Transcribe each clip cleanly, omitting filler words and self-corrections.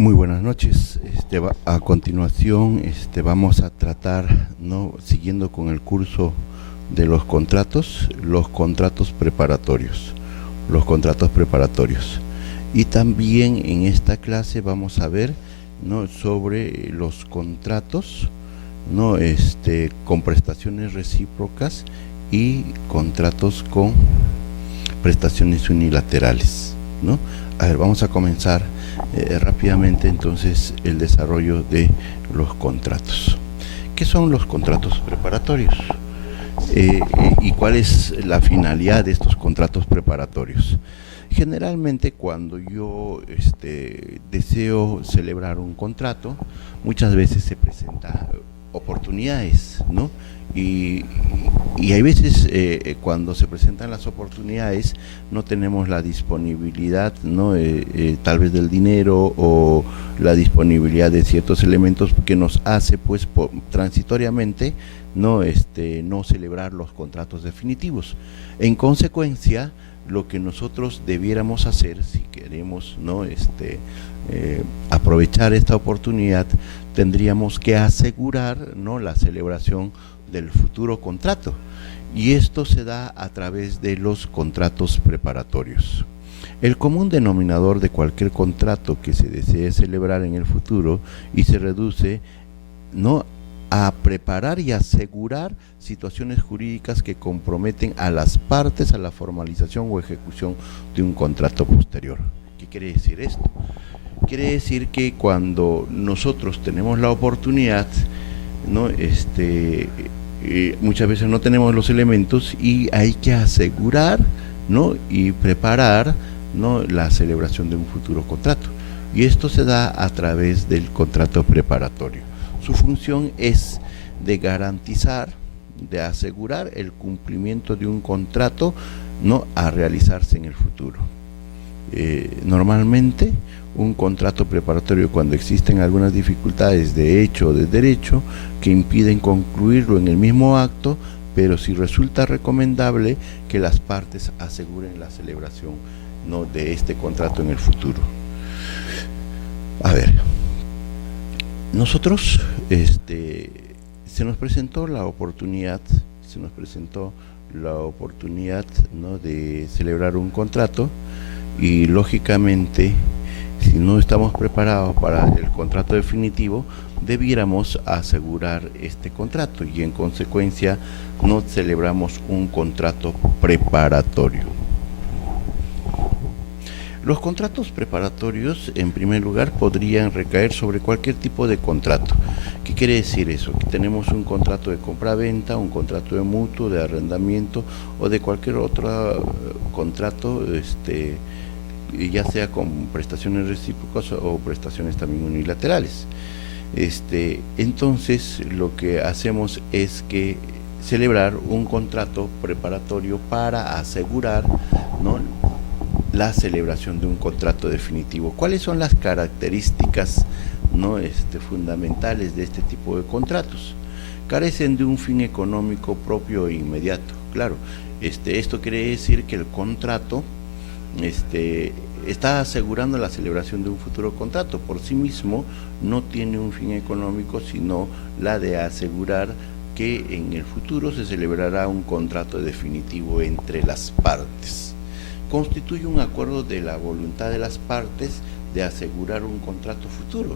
Muy buenas noches. A continuación, vamos a tratar, ¿no? Siguiendo con el curso de los contratos preparatorios, Y también en esta clase vamos a ver, ¿no? Sobre los contratos, ¿no? Con prestaciones recíprocas y contratos con prestaciones unilaterales, ¿no? A ver, vamos a comenzar rápidamente entonces el desarrollo de los contratos. ¿Qué son los contratos preparatorios? ¿Y cuál es la finalidad de estos contratos preparatorios? Generalmente cuando yo deseo celebrar un contrato, muchas veces se presentan oportunidades, ¿no? Y, y hay veces cuando se presentan las oportunidades no tenemos la disponibilidad, ¿no? Tal vez del dinero o la disponibilidad de ciertos elementos que nos hace pues transitoriamente no celebrar los contratos definitivos. En consecuencia, lo que nosotros debiéramos hacer si queremos aprovechar esta oportunidad, tendríamos que asegurar, ¿no?, la celebración del futuro contrato, y esto se da a través de los contratos preparatorios. El común denominador de cualquier contrato que se desee celebrar en el futuro y se reduce, ¿no?, a preparar y asegurar situaciones jurídicas que comprometen a las partes a la formalización o ejecución de un contrato posterior. ¿Qué quiere decir esto? Quiere decir que cuando nosotros tenemos la oportunidad, ¿no?, muchas veces no tenemos los elementos y hay que asegurar, ¿no?, y preparar, ¿no?, la celebración de un futuro contrato. Y esto se da a través del contrato preparatorio. Su función es de garantizar, de asegurar el cumplimiento de un contrato, ¿no?, a realizarse en el futuro. Normalmente un contrato preparatorio, cuando existen algunas dificultades de hecho o de derecho que impiden concluirlo en el mismo acto, pero sí resulta recomendable que las partes aseguren la celebración, ¿no?, de este contrato en el futuro. A ver, nosotros se nos presentó la oportunidad, ¿no?, de celebrar un contrato, y lógicamente, si no estamos preparados para el contrato definitivo, debiéramos asegurar este contrato, y en consecuencia no celebramos un contrato preparatorio. Los contratos preparatorios, en primer lugar, podrían recaer sobre cualquier tipo de contrato. ¿Qué quiere decir eso? Que tenemos un contrato de compra-venta, un contrato de mutuo, de arrendamiento o de cualquier otro contrato, ya sea con prestaciones recíprocas o prestaciones también unilaterales. Entonces, lo que hacemos es que celebrar un contrato preparatorio para asegurar, ¿no?, la celebración de un contrato definitivo. ¿Cuáles son las características, ¿no?, fundamentales de este tipo de contratos? Carecen de un fin económico propio e inmediato. Claro, esto quiere decir que el contrato está asegurando la celebración de un futuro contrato. Por sí mismo no tiene un fin económico, sino la de asegurar que en el futuro se celebrará un contrato definitivo entre las partes. Constituye un acuerdo de la voluntad de las partes de asegurar un contrato futuro,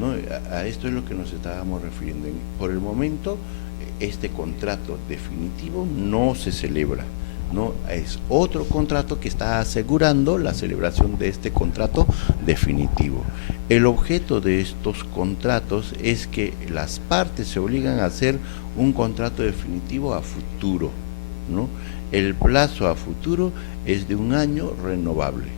¿no? A esto es lo que nos estábamos refiriendo. Por el momento, este contrato definitivo no se celebra, ¿no? Es otro contrato que está asegurando la celebración de este contrato definitivo. El objeto de estos contratos es que las partes se obligan a hacer un contrato definitivo a futuro, ¿no? El plazo a futuro es de 1 año renovable.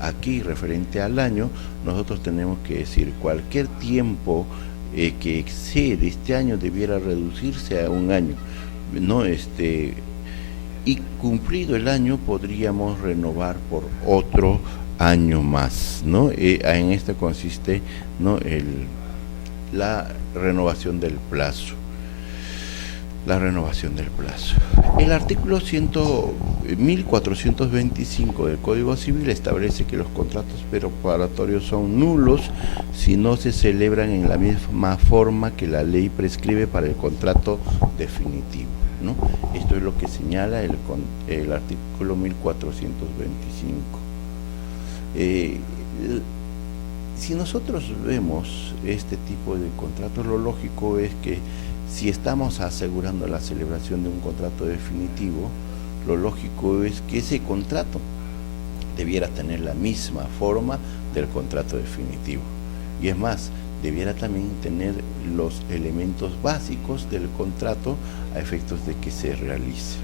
Aquí, referente al año, nosotros tenemos que decir cualquier tiempo que excede este año debiera reducirse a 1 año, ¿no? Y cumplido el año podríamos renovar por otro año más, ¿no? En esto consiste, ¿no?, la renovación del plazo. la renovación del plazo. El artículo 1425 del Código Civil establece que los contratos preparatorios son nulos si no se celebran en la misma forma que la ley prescribe para el contrato definitivo, ¿no? Esto es lo que señala el artículo 1425. Si nosotros vemos este tipo de contratos, lo lógico es que si estamos asegurando la celebración de un contrato definitivo, lo lógico es que ese contrato debiera tener la misma forma del contrato definitivo. Y es más, debiera también tener los elementos básicos del contrato a efectos de que se realice.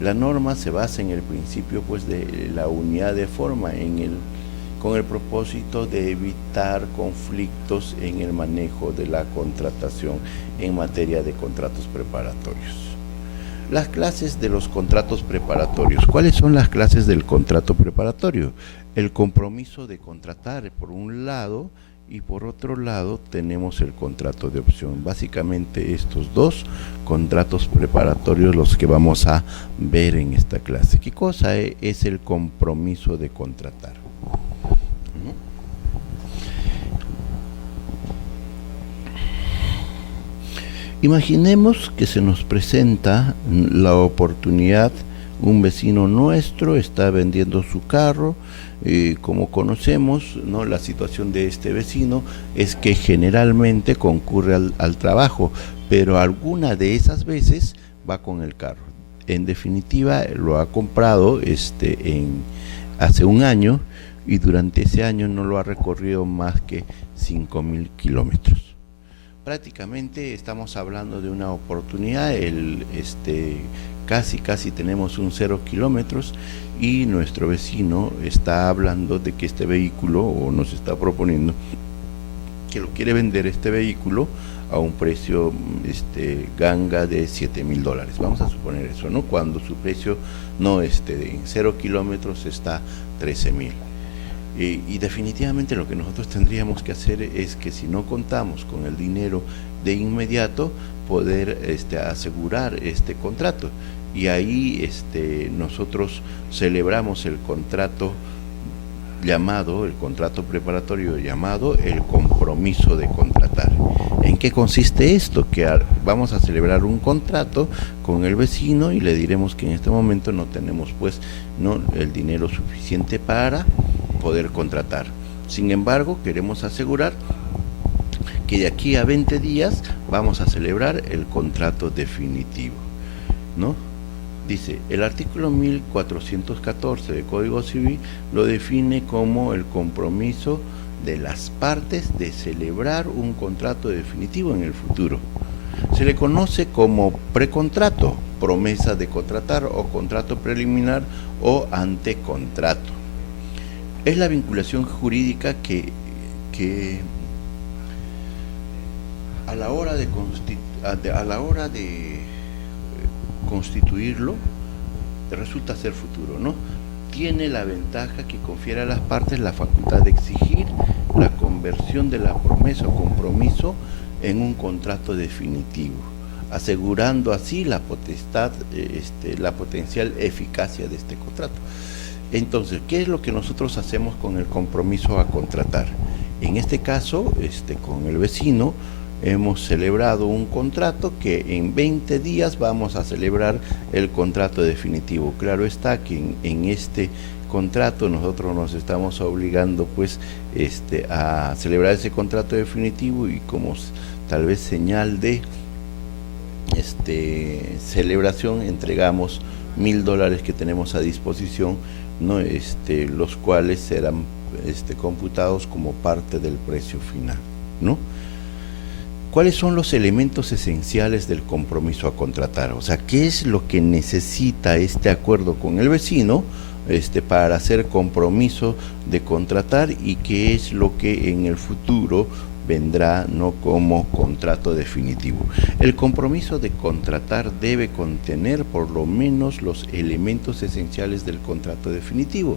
La norma se basa en el principio pues, de la unidad de forma con el propósito de evitar conflictos en el manejo de la contratación en materia de contratos preparatorios. Las clases de los contratos preparatorios. ¿Cuáles son las clases del contrato preparatorio? El compromiso de contratar por un lado y por otro lado tenemos el contrato de opción. Básicamente estos dos contratos preparatorios los que vamos a ver en esta clase. ¿Qué cosa es el compromiso de contratar? Imaginemos que se nos presenta la oportunidad, un vecino nuestro está vendiendo su carro, como conocemos, ¿no? La situación de este vecino es que generalmente concurre al trabajo, pero alguna de esas veces va con el carro. En definitiva, lo ha comprado hace un año y durante ese año no lo ha recorrido más que 5.000 kilómetros. Prácticamente estamos hablando de una oportunidad, casi tenemos un 0 kilómetros y nuestro vecino está hablando de que este vehículo, o nos está proponiendo que lo quiere vender este vehículo a un precio ganga de $7.000. Vamos a suponer eso, ¿no? Cuando su precio en 0 kilómetros está 13.000. Y definitivamente lo que nosotros tendríamos que hacer es que si no contamos con el dinero de inmediato, poder asegurar este contrato. Y ahí nosotros celebramos el contrato preparatorio llamado el compromiso de contratar. ¿En qué consiste esto? Que vamos a celebrar un contrato con el vecino y le diremos que en este momento no tenemos el dinero suficiente para poder contratar. Sin embargo, queremos asegurar que de aquí a 20 días vamos a celebrar el contrato definitivo, ¿no? Dice, el artículo 1414 del Código Civil lo define como el compromiso de las partes de celebrar un contrato definitivo en el futuro. Se le conoce como precontrato, promesa de contratar o contrato preliminar o antecontrato. Es la vinculación jurídica que a la hora de constituirlo resulta ser futuro, ¿no? Tiene la ventaja que confiere a las partes la facultad de exigir la conversión de la promesa o compromiso en un contrato definitivo, asegurando así la potestad, la potencial eficacia de este contrato. Entonces, ¿qué es lo que nosotros hacemos con el compromiso a contratar? En este caso, con el vecino, hemos celebrado un contrato que en 20 días vamos a celebrar el contrato definitivo. Claro está que en este contrato nosotros nos estamos obligando a celebrar ese contrato definitivo y como tal vez señal de celebración entregamos $1.000 que tenemos a disposición, ¿no? Los cuales serán computados como parte del precio final, ¿no? ¿Cuáles son los elementos esenciales del compromiso a contratar? O sea, ¿qué es lo que necesita este acuerdo con el vecino para hacer compromiso de contratar y qué es lo que en el futuro vendrá no como contrato definitivo? El compromiso de contratar debe contener por lo menos los elementos esenciales del contrato definitivo,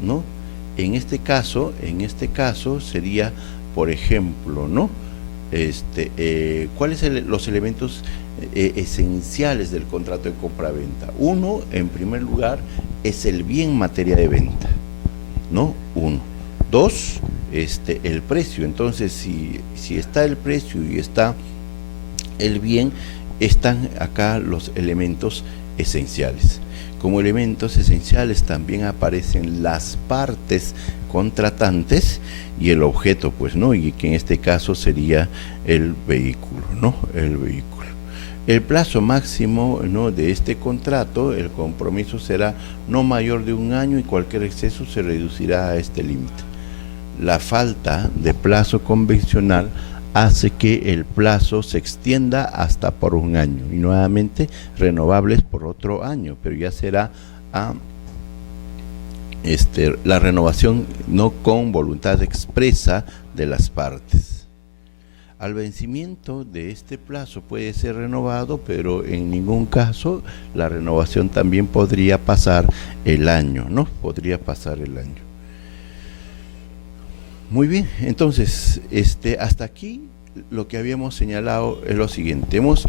¿no? En este caso sería, por ejemplo, ¿no? ¿cuáles son los elementos esenciales del contrato de compra-venta? Uno, en primer lugar, es el bien materia de venta, ¿no? Uno. Dos, el precio. Entonces, si está el precio y está el bien, están acá los elementos esenciales. Como elementos esenciales también aparecen las partes contratantes y el objeto, pues, ¿no? Y que en este caso sería el vehículo, ¿no? El vehículo. El plazo máximo, ¿no?, de este contrato, el compromiso será no mayor de 1 año y cualquier exceso se reducirá a este límite. La falta de plazo convencional hace que el plazo se extienda hasta por 1 año y nuevamente renovables por otro año, pero ya será la renovación no con voluntad expresa de las partes. Al vencimiento de este plazo puede ser renovado, pero en ningún caso la renovación también podría pasar el año, ¿no? Podría pasar el año. Muy bien, entonces, hasta aquí lo que habíamos señalado es lo siguiente. Hemos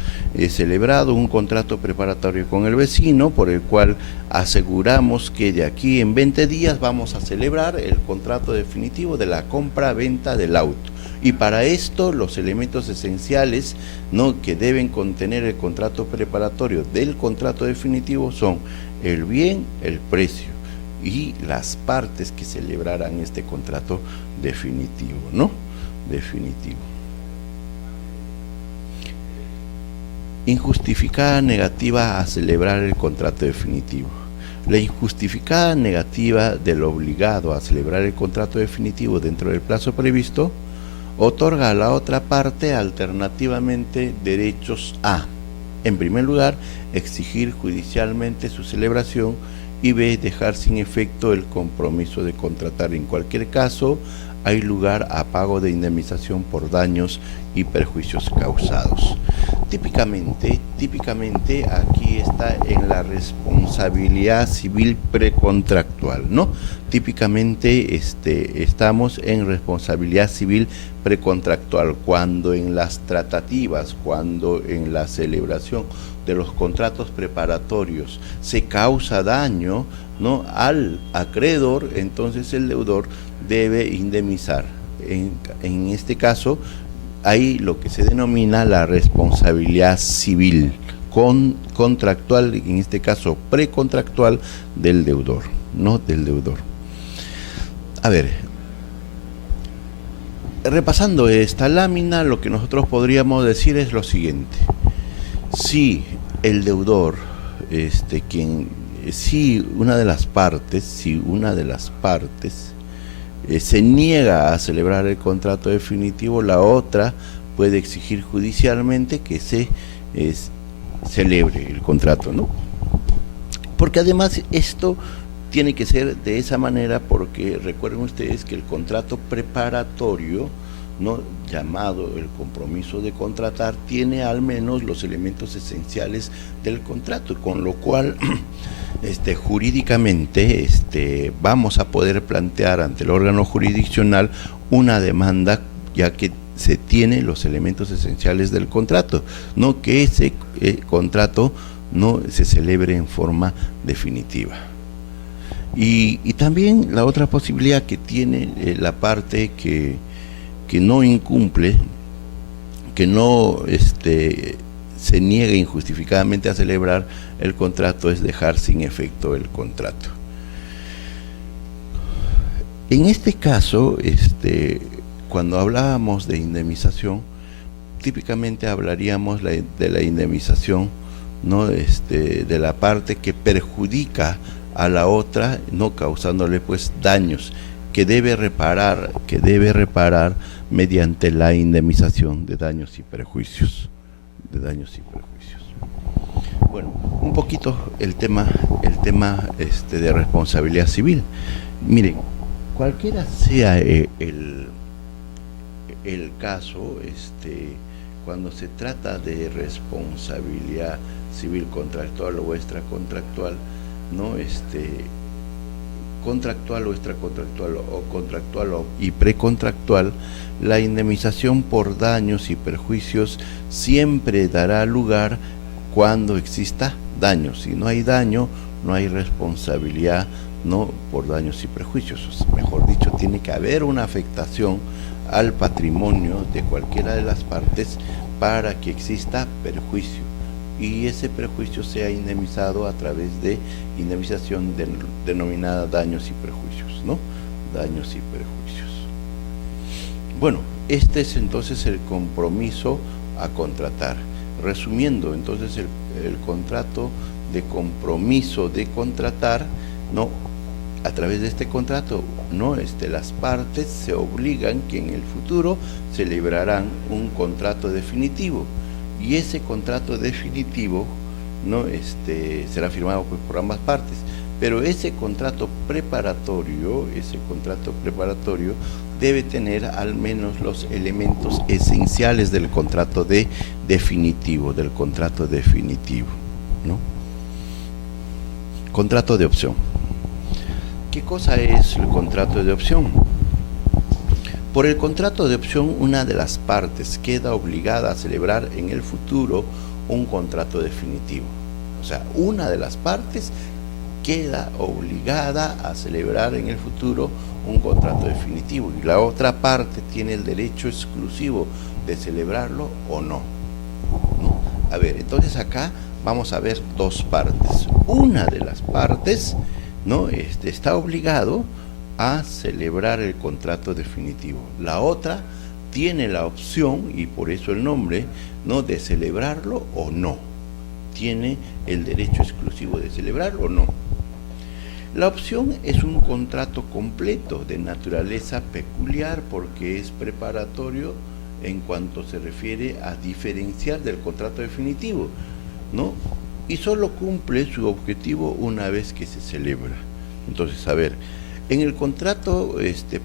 celebrado un contrato preparatorio con el vecino por el cual aseguramos que de aquí en 20 días vamos a celebrar el contrato definitivo de la compra-venta del auto. Y para esto los elementos esenciales, ¿no?, que deben contener el contrato preparatorio del contrato definitivo son el bien, el precio y las partes que celebrarán este contrato definitivo, ¿no? Definitivo. Injustificada negativa a celebrar el contrato definitivo. La injustificada negativa del obligado a celebrar el contrato definitivo dentro del plazo previsto otorga a la otra parte alternativamente derechos a, en primer lugar, exigir judicialmente su celebración y b, dejar sin efecto el compromiso de contratar. En cualquier caso, hay lugar a pago de indemnización por daños y perjuicios causados. Típicamente aquí está en la responsabilidad civil precontractual, ¿no? Típicamente estamos en responsabilidad civil precontractual cuando en las tratativas, cuando en la celebración de los contratos preparatorios se causa daño, ¿no?, al acreedor, entonces el deudor debe indemnizar. En este caso, hay lo que se denomina la responsabilidad civil contractual, en este caso precontractual del deudor, no del deudor. A ver, repasando esta lámina, lo que nosotros podríamos decir es lo siguiente. Si el deudor, si una de las partes se niega a celebrar el contrato definitivo, la otra puede exigir judicialmente que se celebre el contrato, ¿no? Porque además esto tiene que ser de esa manera, porque recuerden ustedes que el contrato preparatorio, ¿no?, llamado el compromiso de contratar, tiene al menos los elementos esenciales del contrato, con lo cual jurídicamente vamos a poder plantear ante el órgano jurisdiccional una demanda, ya que se tiene los elementos esenciales del contrato, no que ese contrato no se celebre en forma definitiva. Y también la otra posibilidad que tiene la parte que no incumple, que no se niegue injustificadamente a celebrar el contrato, es dejar sin efecto el contrato. En este caso, cuando hablábamos de indemnización, típicamente hablaríamos de la indemnización, ¿no?, de la parte que perjudica a la otra, no causándole pues daños, que debe reparar mediante la indemnización de daños y perjuicios. Bueno, un poquito el tema de responsabilidad civil. Miren, cualquiera sea el caso, cuando se trata de responsabilidad civil contractual o extracontractual, ¿no?, contractual o extracontractual o contractual y precontractual, la indemnización por daños y perjuicios siempre dará lugar cuando exista daño. Si no hay daño, no hay responsabilidad, no por daños y perjuicios. O sea, mejor dicho, tiene que haber una afectación al patrimonio de cualquiera de las partes para que exista perjuicio, y ese perjuicio sea indemnizado a través de indemnización denominada daños y perjuicios, ¿no? Daños y perjuicios. Bueno, este es entonces el compromiso a contratar. Resumiendo, entonces el contrato de compromiso de contratar, ¿no? A través de este contrato, ¿no? Las partes se obligan que en el futuro celebrarán un contrato definitivo, y ese contrato definitivo, ¿no? Será firmado pues por ambas partes, pero ese contrato preparatorio debe tener al menos los elementos esenciales del contrato definitivo, ¿no? Contrato de opción. ¿Qué cosa es el contrato de opción? Por el contrato de opción, una de las partes queda obligada a celebrar en el futuro un contrato definitivo. O sea, una de las partes queda obligada a celebrar en el futuro un contrato definitivo, y la otra parte tiene el derecho exclusivo de celebrarlo o no, ¿no? A ver, entonces acá vamos a ver dos partes. Una de las partes, ¿no? Está obligado a celebrar el contrato definitivo. La otra tiene la opción, y por eso el nombre, ¿no? De celebrarlo o no. Tiene el derecho exclusivo de celebrarlo o no. La opción es un contrato completo de naturaleza peculiar porque es preparatorio en cuanto se refiere a diferenciar del contrato definitivo, ¿no? Y solo cumple su objetivo una vez que se celebra. Entonces, a ver, en el contrato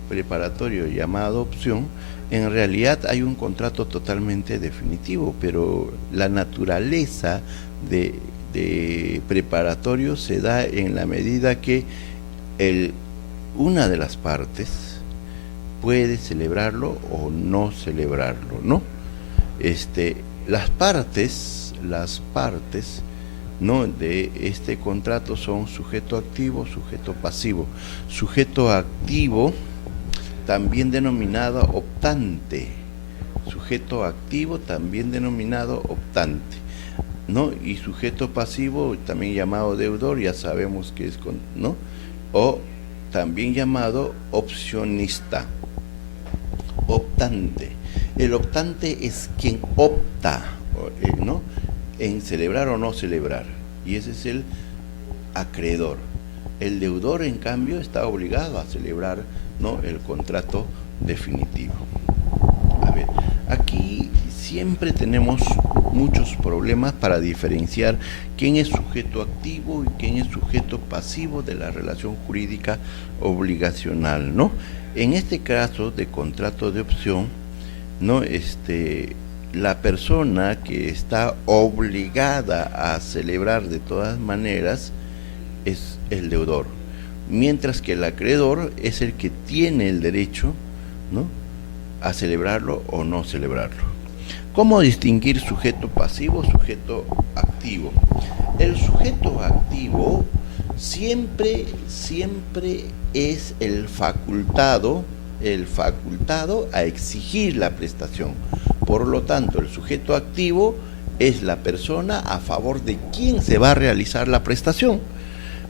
preparatorio llamado opción, en realidad hay un contrato totalmente definitivo, pero la naturaleza de preparatorio se da en la medida que una de las partes puede celebrarlo o no celebrarlo, ¿no? Las partes, ¿no? De este contrato son sujeto activo, sujeto pasivo. Sujeto activo, también denominado optante. Sujeto activo, también denominado optante, ¿no? Y sujeto pasivo, también llamado deudor, ya sabemos que es, ¿no? O también llamado opcionista. Optante. El optante es quien opta, ¿no? En celebrar o no celebrar, y ese es el acreedor. El deudor, en cambio, está obligado a celebrar, ¿no? El contrato definitivo. A ver, aquí siempre tenemos muchos problemas para diferenciar quién es sujeto activo y quién es sujeto pasivo de la relación jurídica obligacional, ¿no? En este caso de contrato de opción, ¿no? La persona que está obligada a celebrar de todas maneras es el deudor, mientras que el acreedor es el que tiene el derecho, ¿no? A celebrarlo o no celebrarlo. ¿Cómo distinguir sujeto pasivo, sujeto activo? El sujeto activo siempre es el facultado a exigir la prestación. Por lo tanto, el sujeto activo es la persona a favor de quien se va a realizar la prestación,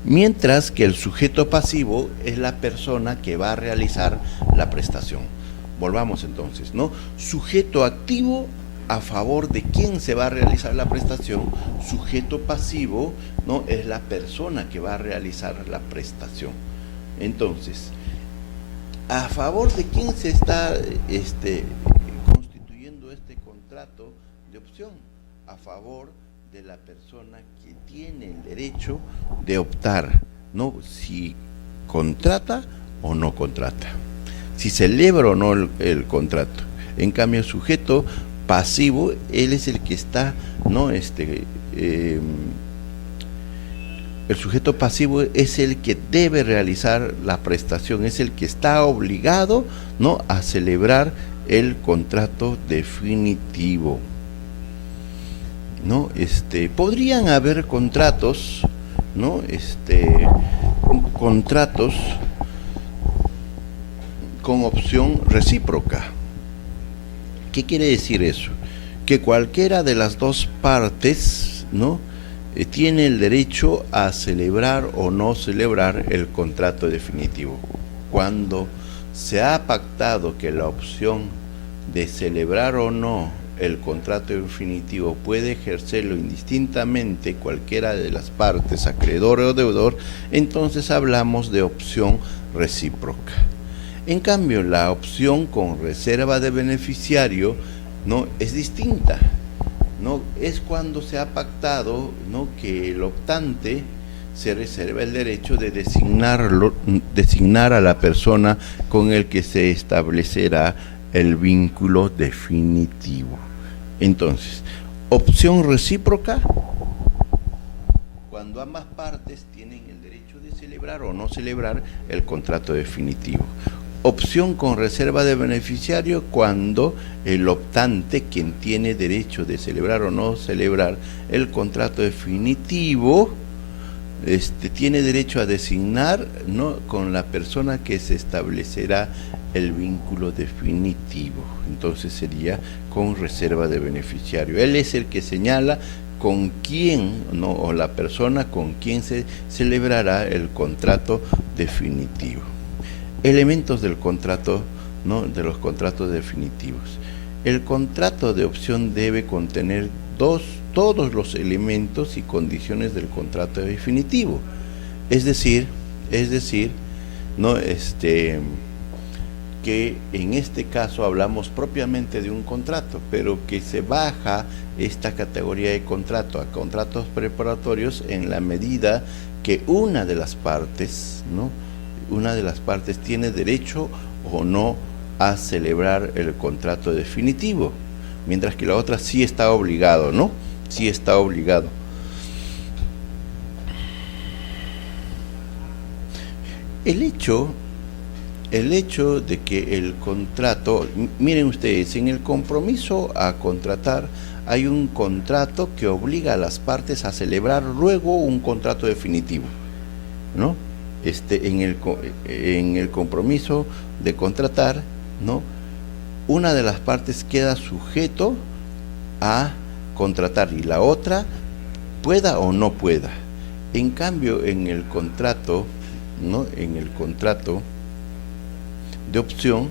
mientras que el sujeto pasivo es la persona que va a realizar la prestación. Volvamos entonces, ¿no? Sujeto activo a favor de quien se va a realizar la prestación, sujeto pasivo, ¿no? Es la persona que va a realizar la prestación. Entonces, a favor de quién se está constituyendo este contrato de opción, a favor de la persona que tiene el derecho de optar, ¿no? Si contrata o no contrata, si celebra o no el contrato. En cambio, el sujeto pasivo, él es el que está, ¿no? El sujeto pasivo es el que debe realizar la prestación, es el que está obligado, ¿no?, a celebrar el contrato definitivo, ¿no? Podrían haber contratos, ¿no? Contratos con opción recíproca. ¿Qué quiere decir eso? Que cualquiera de las dos partes, ¿no?, tiene el derecho a celebrar o no celebrar el contrato definitivo. Cuando se ha pactado que la opción de celebrar o no el contrato definitivo puede ejercerlo indistintamente cualquiera de las partes, acreedor o deudor, entonces hablamos de opción recíproca. En cambio, la opción con reserva de beneficiario, ¿no?, es distinta, ¿no? Es cuando se ha pactado, ¿no?, que el optante se reserva el derecho de designar a la persona con el que se establecerá el vínculo definitivo. Entonces, opción recíproca, cuando ambas partes tienen el derecho de celebrar o no celebrar el contrato definitivo. Opción con reserva de beneficiario, cuando el optante, quien tiene derecho de celebrar o no celebrar el contrato definitivo, tiene derecho a designar, ¿no?, con la persona que se establecerá el vínculo definitivo. Entonces sería con reserva de beneficiario. Él es el que señala con quién, ¿no?, o la persona con quien se celebrará el contrato definitivo. Elementos del contrato, ¿no?, de los contratos definitivos. El contrato de opción debe contener todos los elementos y condiciones del contrato definitivo. Es decir, ¿no?, que en este caso hablamos propiamente de un contrato, pero que se baja esta categoría de contrato a contratos preparatorios en la medida que una de las partes, ¿no?, tiene derecho o no a celebrar el contrato definitivo, mientras que la otra sí está obligado, ¿no? Sí está obligado. El hecho de que el contrato, miren ustedes, en el compromiso a contratar hay un contrato que obliga a las partes a celebrar luego un contrato definitivo, ¿no? En el compromiso de contratar, ¿no?, una de las partes queda sujeto a contratar y la otra pueda o no pueda. En cambio, en el contrato, ¿no?, en el contrato de opción,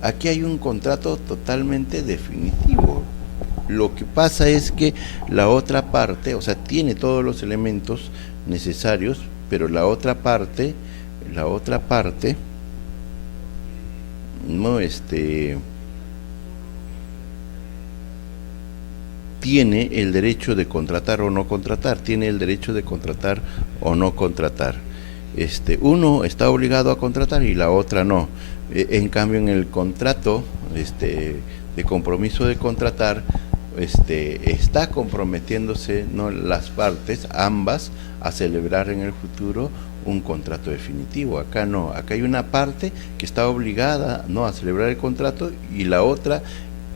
aquí hay un contrato totalmente definitivo. Lo que pasa es que la otra parte, o sea, tiene todos los elementos necesarios, pero la otra parte, no, tiene el derecho de contratar o no contratar, tiene el derecho de contratar o no contratar. Uno está obligado a contratar y la otra no. En cambio, en el contrato de compromiso de contratar, está comprometiéndose, ¿no?, las partes, ambas, a celebrar en el futuro un contrato definitivo. Acá no, acá hay una parte que está obligada, ¿no?, a celebrar el contrato y la otra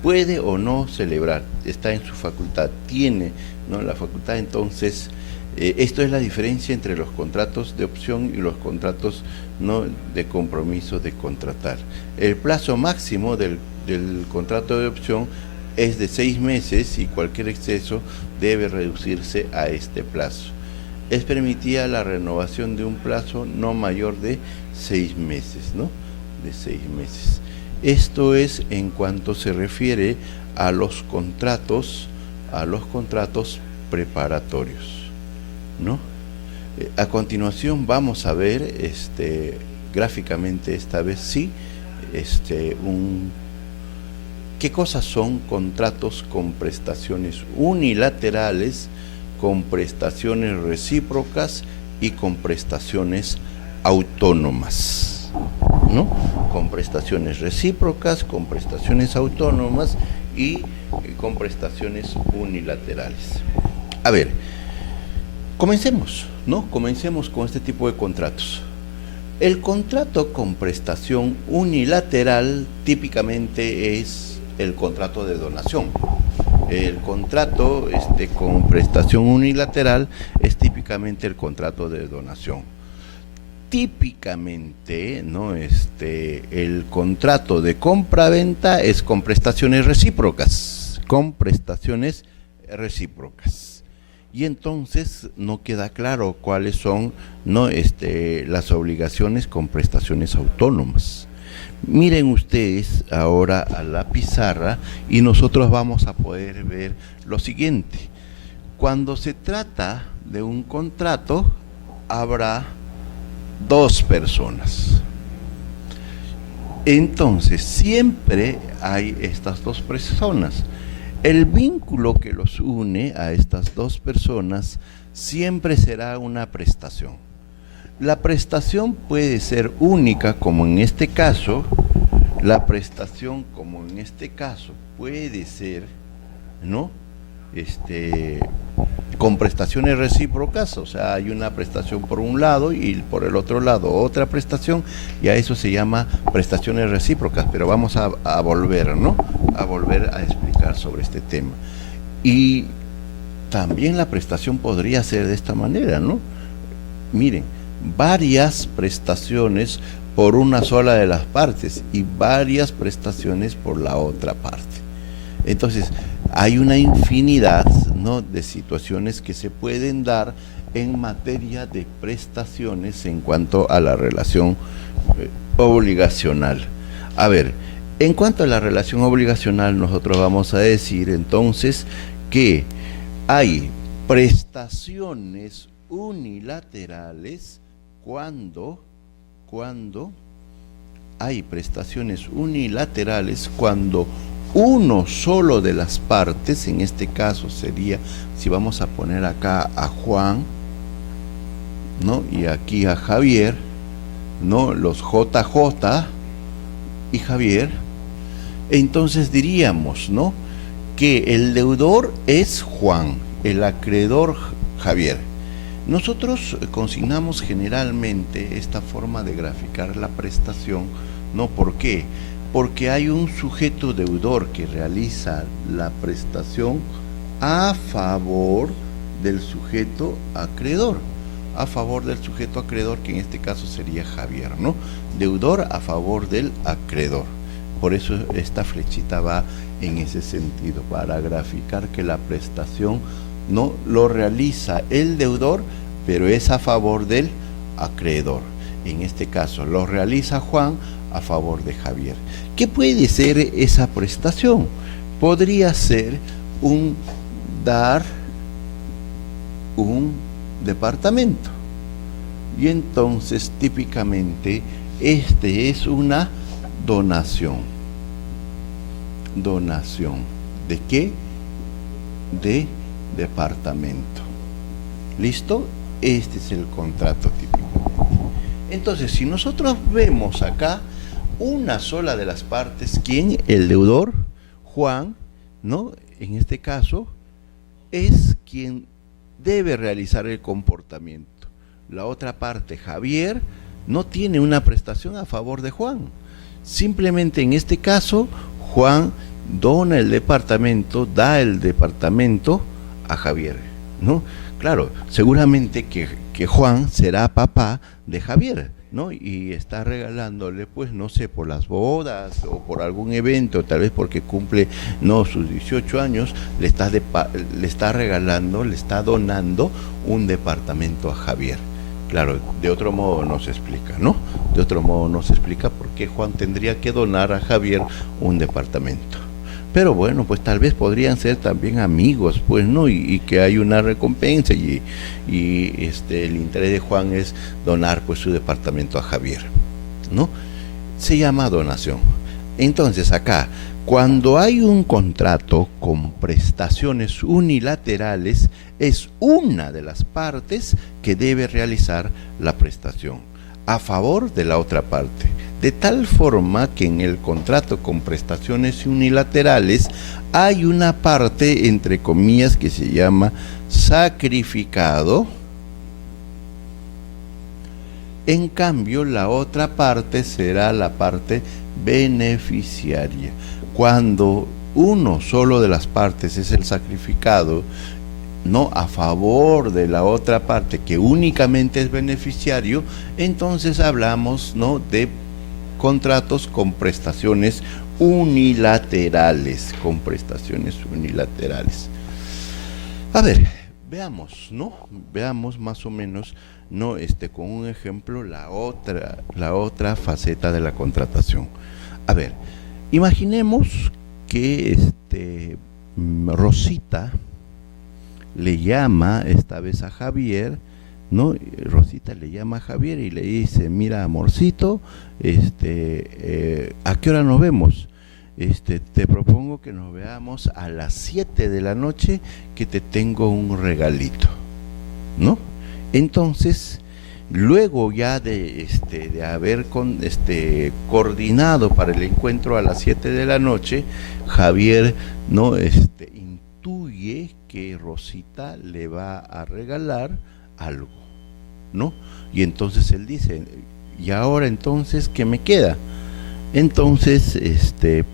puede o no celebrar, está en su facultad, tiene, ¿no?, la facultad. Entonces, esto es la diferencia entre los contratos de opción y los contratos, ¿no?, de compromiso de contratar. El plazo máximo del contrato de opción es de 6 meses y cualquier exceso debe reducirse a este plazo. Es permitida la renovación de un plazo no mayor de 6 meses, ¿no?, de 6 meses. Esto es en cuanto se refiere a los contratos preparatorios, ¿no? A continuación vamos a ver gráficamente esta vez sí qué cosas son contratos con prestaciones unilaterales, con prestaciones recíprocas y con prestaciones autónomas, ¿no? Con prestaciones recíprocas, con prestaciones autónomas y con prestaciones unilaterales. A ver, comencemos. ¿no? Comencemos con este tipo de contratos. El contrato con prestación unilateral típicamente es el contrato de donación. El contrato con prestación unilateral es típicamente el contrato de donación. Típicamente, ¿no? El contrato de compra-venta es con prestaciones recíprocas, y entonces no queda claro cuáles son, ¿no? Las obligaciones con prestaciones autónomas. Miren ustedes ahora a la pizarra y nosotros vamos a poder ver lo siguiente. Cuando se trata de un contrato, habrá dos personas. Entonces, siempre hay estas dos personas. El vínculo que los une a estas dos personas siempre será una prestación. La prestación puede ser única, como en este caso. La prestación, como en este caso, puede ser, ¿no? Con prestaciones recíprocas, o sea, hay una prestación por un lado y por el otro lado otra prestación, y a eso se llama prestaciones recíprocas, pero vamos a volver, ¿no? A volver a explicar sobre este tema. Y también la prestación podría ser de esta manera, ¿no? Miren, varias prestaciones por una sola de las partes y varias prestaciones por la otra parte. Entonces, hay una infinidad, ¿no?, de situaciones que se pueden dar en materia de prestaciones en cuanto a la relación obligacional. A ver, en cuanto a la relación obligacional, nosotros vamos a decir entonces que hay prestaciones unilaterales cuando uno solo de las partes, en este caso sería, si vamos a poner acá a Juan, ¿no?, y aquí a Javier, ¿no?, los JJ y Javier, entonces diríamos, ¿no?, que el deudor es Juan, el acreedor Javier. Nosotros consignamos generalmente esta forma de graficar la prestación, ¿no? ¿Por qué? Porque hay un sujeto deudor que realiza la prestación a favor del sujeto acreedor, que en este caso sería Javier, ¿no? Deudor a favor del acreedor. Por eso esta flechita va en ese sentido, para graficar que la prestación no lo realiza el deudor, pero es a favor del acreedor. En este caso lo realiza Juan a favor de Javier. ¿Qué puede ser esa prestación? Podría ser dar un departamento. Y entonces típicamente es una donación. ¿Donación de qué? De departamento. ¿Listo? Este es el contrato típico. Entonces, si nosotros vemos acá una sola de las partes, ¿quién? El deudor, Juan, ¿no? En este caso, es quien debe realizar el comportamiento. La otra parte, Javier, no tiene una prestación a favor de Juan. Simplemente en este caso, Juan dona el departamento, da el departamento a Javier, ¿no? Claro, seguramente que Juan será papá de Javier, ¿no? Y está regalándole, pues, no sé, por las bodas o por algún evento, tal vez porque cumple, no, sus 18 años, le está regalando, le está donando un departamento a Javier. Claro, de otro modo no se explica, ¿no? De otro modo no se explica por qué Juan tendría que donar a Javier un departamento. Pero bueno, pues tal vez podrían ser también amigos, pues, ¿no? Y que hay una recompensa y el interés de Juan es donar, pues, su departamento a Javier, ¿no? Se llama donación. Entonces acá, cuando hay un contrato con prestaciones unilaterales, es una de las partes que debe realizar la prestación a favor de la otra parte, de tal forma que en el contrato con prestaciones unilaterales hay una parte, entre comillas, que se llama sacrificado, En cambio, la otra parte será la parte beneficiaria. Cuando uno solo de las partes es el sacrificado, no a favor de la otra parte que únicamente es beneficiario, entonces hablamos, ¿no?, de contratos con prestaciones unilaterales, con prestaciones unilaterales. A ver, veamos, ¿no? Veamos más o menos, ¿no?, con un ejemplo la otra faceta de la contratación. A ver, imaginemos que Rosita le llama esta vez a Javier, ¿no? Rosita le llama a Javier y le dice: mira, amorcito, ¿a qué hora nos vemos? Te propongo que nos veamos a las 7 de la noche, que te tengo un regalito, ¿no? Entonces, luego ya de haber coordinado para el encuentro a las 7 de la noche, Javier, ¿no?, intuye que Rosita le va a regalar algo, ¿no? Y entonces él dice: ¿y ahora entonces qué me queda? Entonces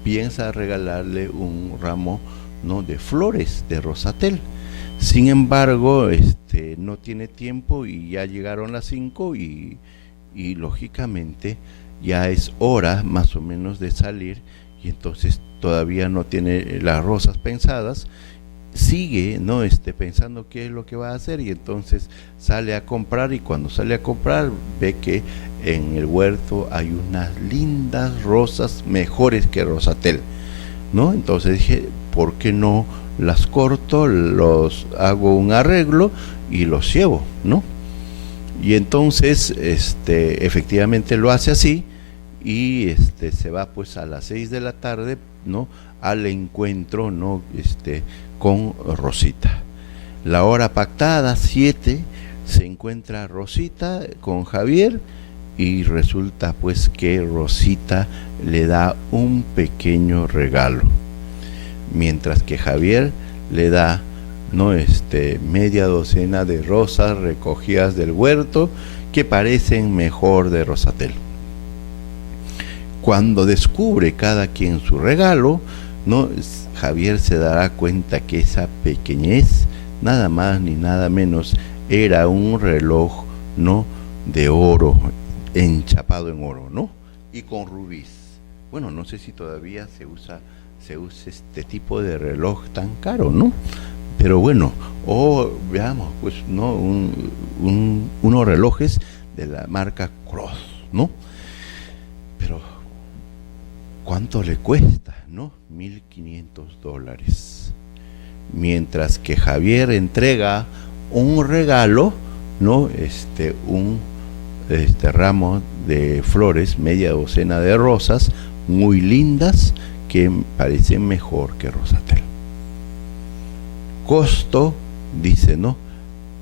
piensa regalarle un ramo, ¿no?, de flores de rosatel. Sin embargo, no tiene tiempo y ya llegaron las 5 y lógicamente ya es hora más o menos de salir, y entonces todavía no tiene las rosas pensadas. Sigue, ¿no?, pensando qué es lo que va a hacer, y entonces sale a comprar, y cuando sale a comprar ve que en el huerto hay unas lindas rosas mejores que rosatel, ¿no? Entonces dije: ¿por qué no las corto, los hago un arreglo y los llevo, ¿no? Y entonces efectivamente lo hace así, y se va pues a las 6 de la tarde, ¿no?, al encuentro, ¿no?, con Rosita. La hora pactada, 7, se encuentra Rosita con Javier, y resulta pues que Rosita le da un pequeño regalo, mientras que Javier le da, ¿no?, media docena de rosas recogidas del huerto, que parecen mejor de rosatel. Cuando descubre cada quien su regalo, ¿no?, Javier se dará cuenta que esa pequeñez, nada más ni nada menos, era un reloj, ¿no?, de oro, enchapado en oro, ¿no?, y con rubíes. Bueno, no sé si todavía se usa este tipo de reloj tan caro, ¿no? Pero bueno, veamos, pues, ¿no?, unos relojes de la marca Cross, ¿no? Pero ¿cuánto le cuesta, no? $1,500. Mientras que Javier entrega un regalo, ¿no?, un ramo de flores, media docena de rosas muy lindas, que parecen mejor que rosatel. Costo, dice, ¿no?,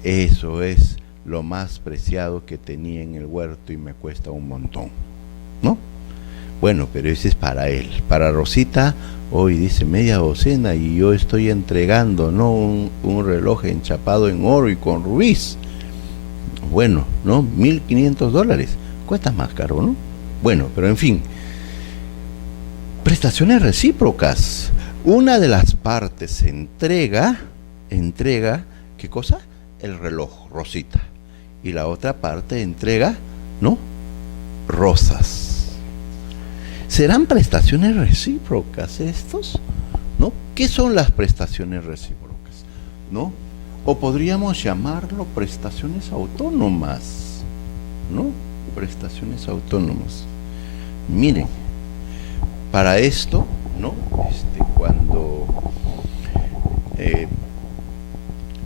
eso es lo más preciado que tenía en el huerto y me cuesta un montón, ¿no? Bueno, pero ese es para él. Para Rosita, hoy dice media docena, y yo estoy entregando, ¿no?, un reloj enchapado en oro y con rubíes. Bueno, ¿no?, $1,500. Cuesta más caro, ¿no? Bueno, pero en fin. Prestaciones recíprocas. Una de las partes entrega, ¿qué cosa? El reloj, Rosita. Y la otra parte entrega, ¿no?, rosas. ¿Serán prestaciones recíprocas estos? ¿No? ¿Qué son las prestaciones recíprocas? ¿No? O podríamos llamarlo prestaciones autónomas, ¿no? Prestaciones autónomas. Miren, para esto, ¿no?, cuando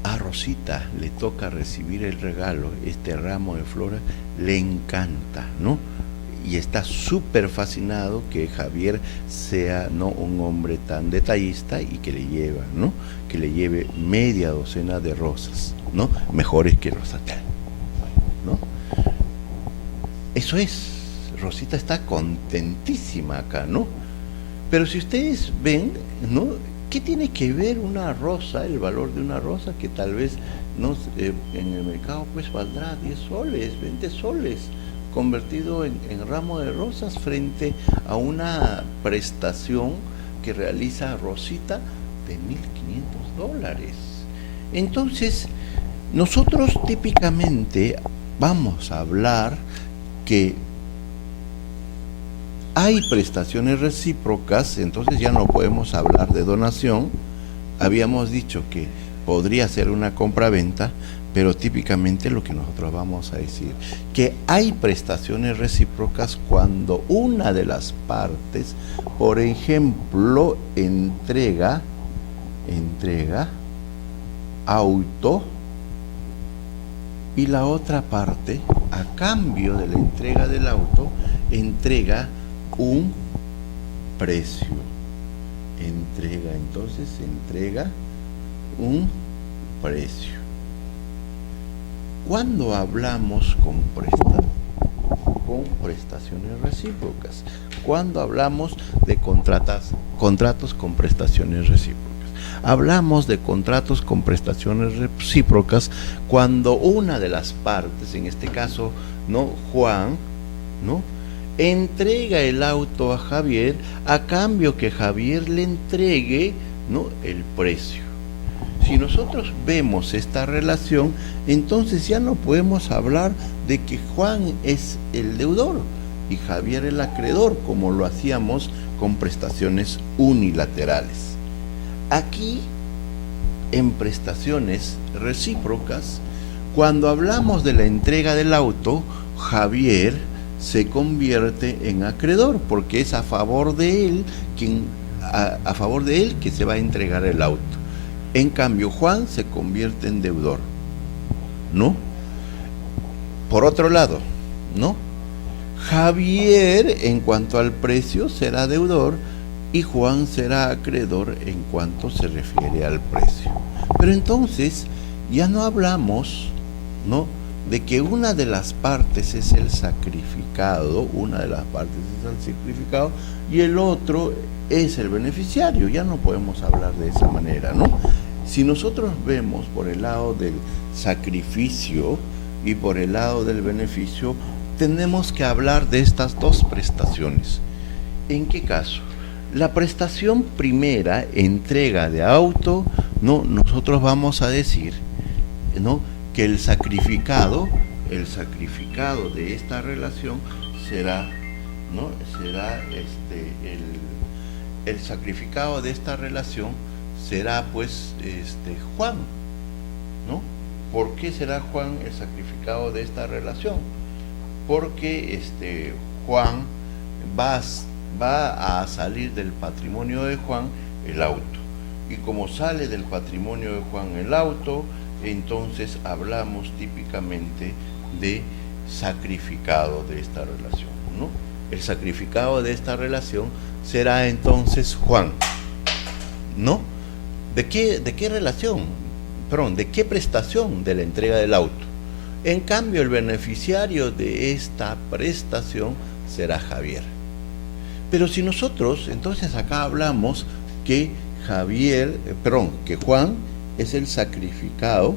a Rosita le toca recibir el regalo, este ramo de flores, le encanta, ¿no? Y está súper fascinado que Javier sea, ¿no?, un hombre tan detallista, y que le lleve media docena de rosas, ¿no?, mejores que rosatel, ¿no? Eso es, Rosita está contentísima acá, ¿no? Pero si ustedes ven, ¿no?, ¿qué tiene que ver una rosa, el valor de una rosa, que tal vez, ¿no?, en el mercado pues valdrá 10 soles, 20 soles, convertido en ramo de rosas frente a una prestación que realiza Rosita de $1,500. Entonces, nosotros típicamente vamos a hablar que hay prestaciones recíprocas, entonces ya no podemos hablar de donación. Habíamos dicho que podría ser una compraventa, pero típicamente lo que nosotros vamos a decir, que hay prestaciones recíprocas cuando una de las partes, por ejemplo, entrega auto y la otra parte, a cambio de la entrega del auto, entrega un precio. Entrega un precio. Cuando hablamos con prestaciones recíprocas, cuando hablamos de contratos con prestaciones recíprocas, hablamos de contratos con prestaciones recíprocas cuando una de las partes, en este caso, ¿no?, Juan, ¿no?, entrega el auto a Javier a cambio que Javier le entregue, ¿no?, el precio. Si nosotros vemos esta relación, entonces ya no podemos hablar de que Juan es el deudor y Javier el acreedor, como lo hacíamos con prestaciones unilaterales. Aquí, en prestaciones recíprocas, cuando hablamos de la entrega del auto, Javier se convierte en acreedor, porque es a favor de él que se va a entregar el auto. En cambio, Juan se convierte en deudor, ¿no? Por otro lado, ¿no?, Javier, en cuanto al precio, será deudor y Juan será acreedor en cuanto se refiere al precio. Pero entonces, ya no hablamos, ¿no?, de que una de las partes es el sacrificado, y el otro es el beneficiario. Ya no podemos hablar de esa manera, ¿no? Si nosotros vemos por el lado del sacrificio y por el lado del beneficio, tenemos que hablar de estas dos prestaciones. ¿En qué caso? La prestación primera, entrega de auto, ¿no?, nosotros vamos a decir, ¿no?, que el sacrificado de esta relación será, ¿no?, el sacrificado de esta relación será pues Juan, ¿no? ¿Por qué será Juan el sacrificado de esta relación? Porque Juan va a salir del patrimonio de Juan el auto, y como sale del patrimonio de Juan el auto, entonces hablamos típicamente de sacrificado de esta relación, ¿no? El sacrificado de esta relación será entonces Juan, ¿no? ¿De qué relación? Perdón, ¿de qué prestación? De la entrega del auto. En cambio, el beneficiario de esta prestación será Javier. Pero si nosotros, entonces acá hablamos que que Juan es el sacrificado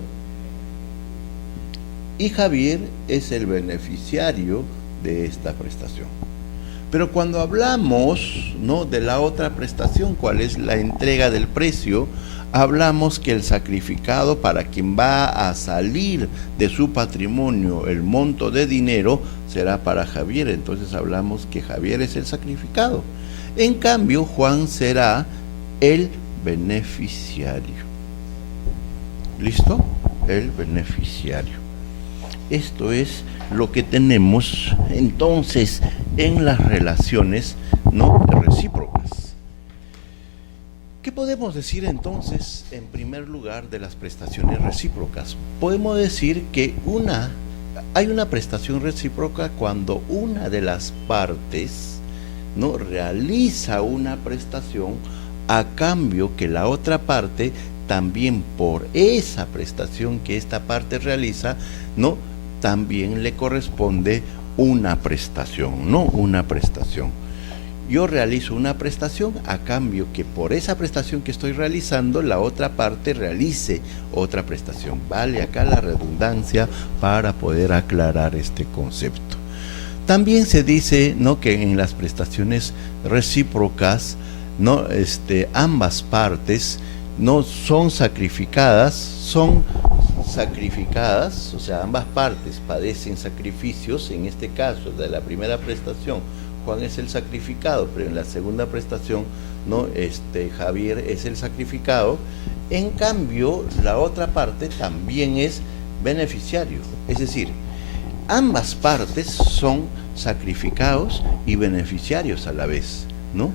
y Javier es el beneficiario de esta prestación. Pero cuando hablamos, ¿no?, de la otra prestación, ¿cuál es la entrega del precio? Hablamos que el sacrificado, para quien va a salir de su patrimonio el monto de dinero, será para Javier. Entonces hablamos que Javier es el sacrificado. En cambio, Juan será el beneficiario. ¿Listo? El beneficiario. Esto es lo que tenemos entonces en las relaciones no recíprocas. ¿Qué podemos decir entonces en primer lugar de las prestaciones recíprocas? Podemos decir que hay una prestación recíproca cuando una de las partes, ¿no?, realiza una prestación a cambio que la otra parte también, por esa prestación que esta parte realiza, ¿no?, también le corresponde una prestación, ¿no? Una prestación. Yo realizo una prestación a cambio que por esa prestación que estoy realizando, la otra parte realice otra prestación. Vale acá la redundancia para poder aclarar este concepto. También se dice, ¿no?, que en las prestaciones recíprocas, ¿no?, ambas partes no son sacrificadas, o sea, ambas partes padecen sacrificios. En este caso, de la primera prestación, Juan es el sacrificado, pero en la segunda prestación, ¿no?, Javier es el sacrificado. En cambio, la otra parte también es beneficiario, es decir, ambas partes son sacrificados y beneficiarios a la vez, ¿no?,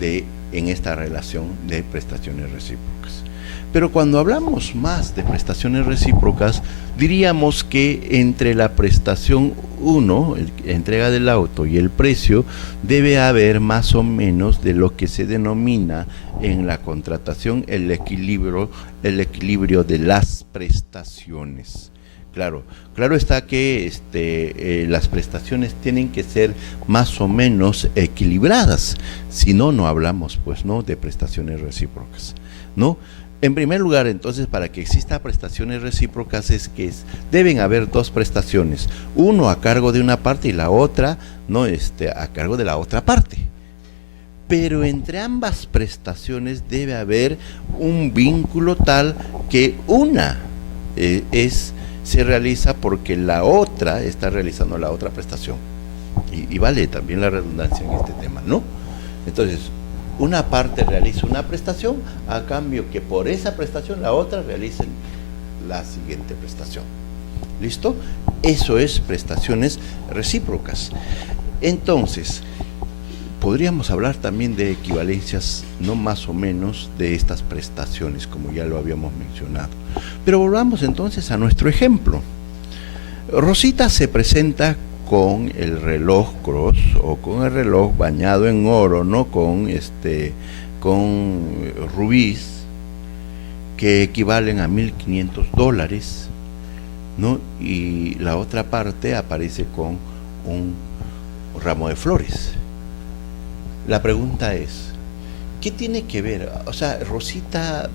en esta relación de prestaciones recíprocas. Pero cuando hablamos más de prestaciones recíprocas, diríamos que entre la prestación 1, entrega del auto, y el precio, debe haber más o menos de lo que se denomina en la contratación el equilibrio de las prestaciones. Claro está que las prestaciones tienen que ser más o menos equilibradas, si no, no hablamos, pues, ¿no?, de prestaciones recíprocas, ¿no? En primer lugar, entonces, para que exista prestaciones recíprocas deben haber dos prestaciones, uno a cargo de una parte y la otra, ¿no?, a cargo de la otra parte. Pero entre ambas prestaciones debe haber un vínculo tal que una se realiza porque la otra está realizando la otra prestación. Y vale también la redundancia en este tema, ¿no? Entonces, una parte realiza una prestación a cambio que por esa prestación la otra realice la siguiente prestación. ¿Listo? Eso es prestaciones recíprocas. Entonces, podríamos hablar también de equivalencias, no más o menos, de estas prestaciones, como ya lo habíamos mencionado. Pero volvamos entonces a nuestro ejemplo. Rosita se presenta con el reloj Cross o con el reloj bañado en oro, ¿no?, con rubíes, que equivalen a $1,500, ¿no? Y la otra parte aparece con un ramo de flores. La pregunta es, ¿qué tiene que ver? O sea, Rosita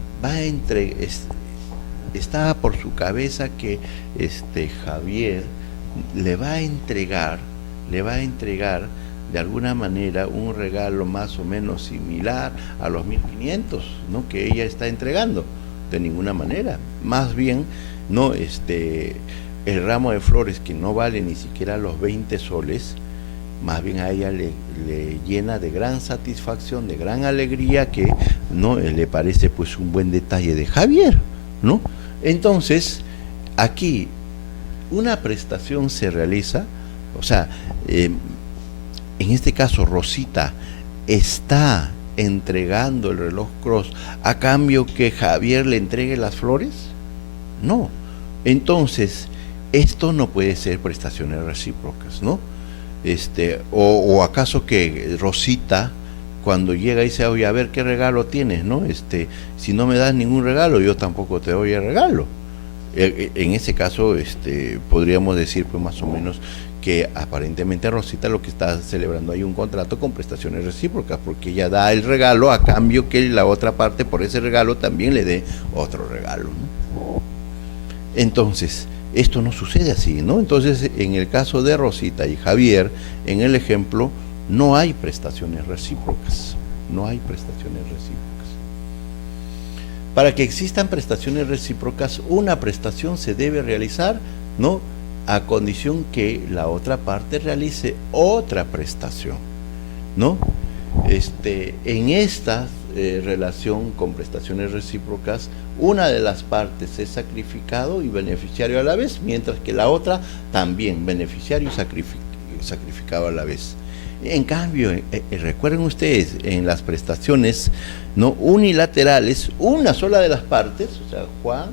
está por su cabeza que Javier le va a entregar de alguna manera un regalo más o menos similar a los 1,500, ¿no?, que ella está entregando. De ninguna manera. Más bien, no, el ramo de flores, que no vale ni siquiera los 20 soles, más bien a ella le llena de gran satisfacción, de gran alegría, que no le parece pues un buen detalle de Javier, ¿no? Entonces, aquí una prestación se realiza, o sea, en este caso Rosita está entregando el reloj Cross a cambio que Javier le entregue las flores. No. Entonces, esto no puede ser prestaciones recíprocas, ¿no? O acaso que Rosita, cuando llega, dice, oye, a ver qué regalo tienes, ¿no? Si no me das ningún regalo, yo tampoco te doy el regalo. En ese caso, podríamos decir, pues, más o menos, que aparentemente Rosita lo que está celebrando hay un contrato con prestaciones recíprocas, porque ella da el regalo a cambio que la otra parte por ese regalo también le dé otro regalo, ¿no? Entonces, esto no sucede así, ¿no? Entonces, en el caso de Rosita y Javier, en el ejemplo, no hay prestaciones recíprocas, no hay prestaciones recíprocas. Para que existan prestaciones recíprocas, una prestación se debe realizar, ¿no?, a condición que la otra parte realice otra prestación, ¿no? En esta relación con prestaciones recíprocas, una de las partes es sacrificado y beneficiario a la vez, mientras que la otra también beneficiario y sacrificado a la vez. En cambio, recuerden ustedes, en las prestaciones no unilaterales, una sola de las partes, o sea, Juan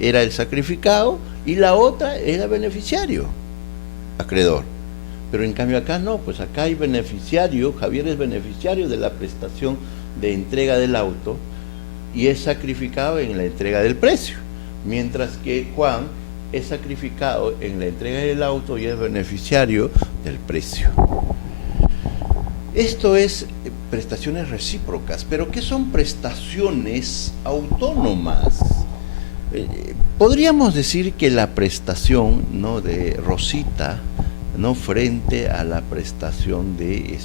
era el sacrificado y la otra era beneficiario, acreedor. Pero en cambio acá no, pues acá hay beneficiario, Javier es beneficiario de la prestación de entrega del auto y es sacrificado en la entrega del precio, mientras que Juan es sacrificado en la entrega del auto y es beneficiario del precio. Esto es prestaciones recíprocas, pero ¿qué son prestaciones autónomas? Podríamos decir que la prestación, ¿no?, de Rosita, ¿no?, frente a la prestación de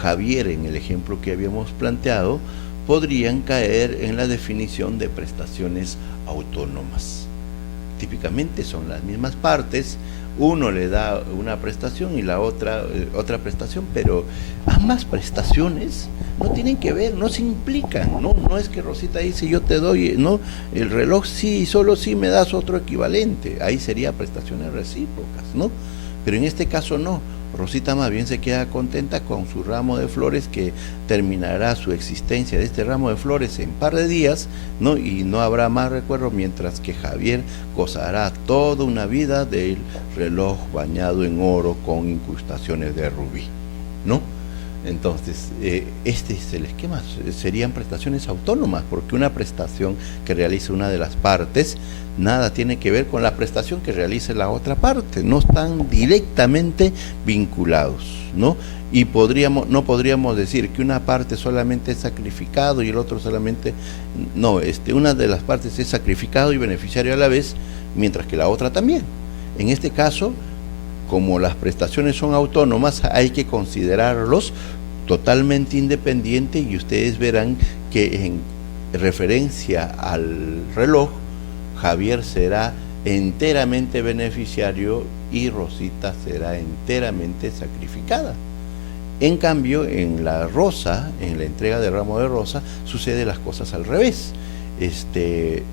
Javier, en el ejemplo que habíamos planteado, podrían caer en la definición de prestaciones autónomas. Típicamente son las mismas partes, uno le da una prestación y la otra prestación, pero ambas prestaciones no tienen que ver, no se implican, no es que Rosita dice yo te doy, no, el reloj sí, solo sí me das otro equivalente, ahí sería prestaciones recíprocas, ¿no? Pero en este caso no. Rosita más bien se queda contenta con su ramo de flores, que terminará su existencia de este ramo de flores en par de días, ¿no? Y no habrá más recuerdo, mientras que Javier gozará toda una vida del reloj bañado en oro con incrustaciones de rubí, ¿no? Entonces, este es el esquema, serían prestaciones autónomas, porque una prestación que realice una de las partes nada tiene que ver con la prestación que realice la otra parte, no están directamente vinculados, ¿no? Y no podríamos decir que una parte solamente es sacrificado y el otro solamente, no, una de las partes es sacrificado y beneficiario a la vez, mientras que la otra también. En este caso, como las prestaciones son autónomas, hay que considerarlos totalmente independientes, y ustedes verán que en referencia al reloj, Javier será enteramente beneficiario y Rosita será enteramente sacrificada. En cambio, en la rosa, en la entrega de ramo de rosa, sucede las cosas al revés.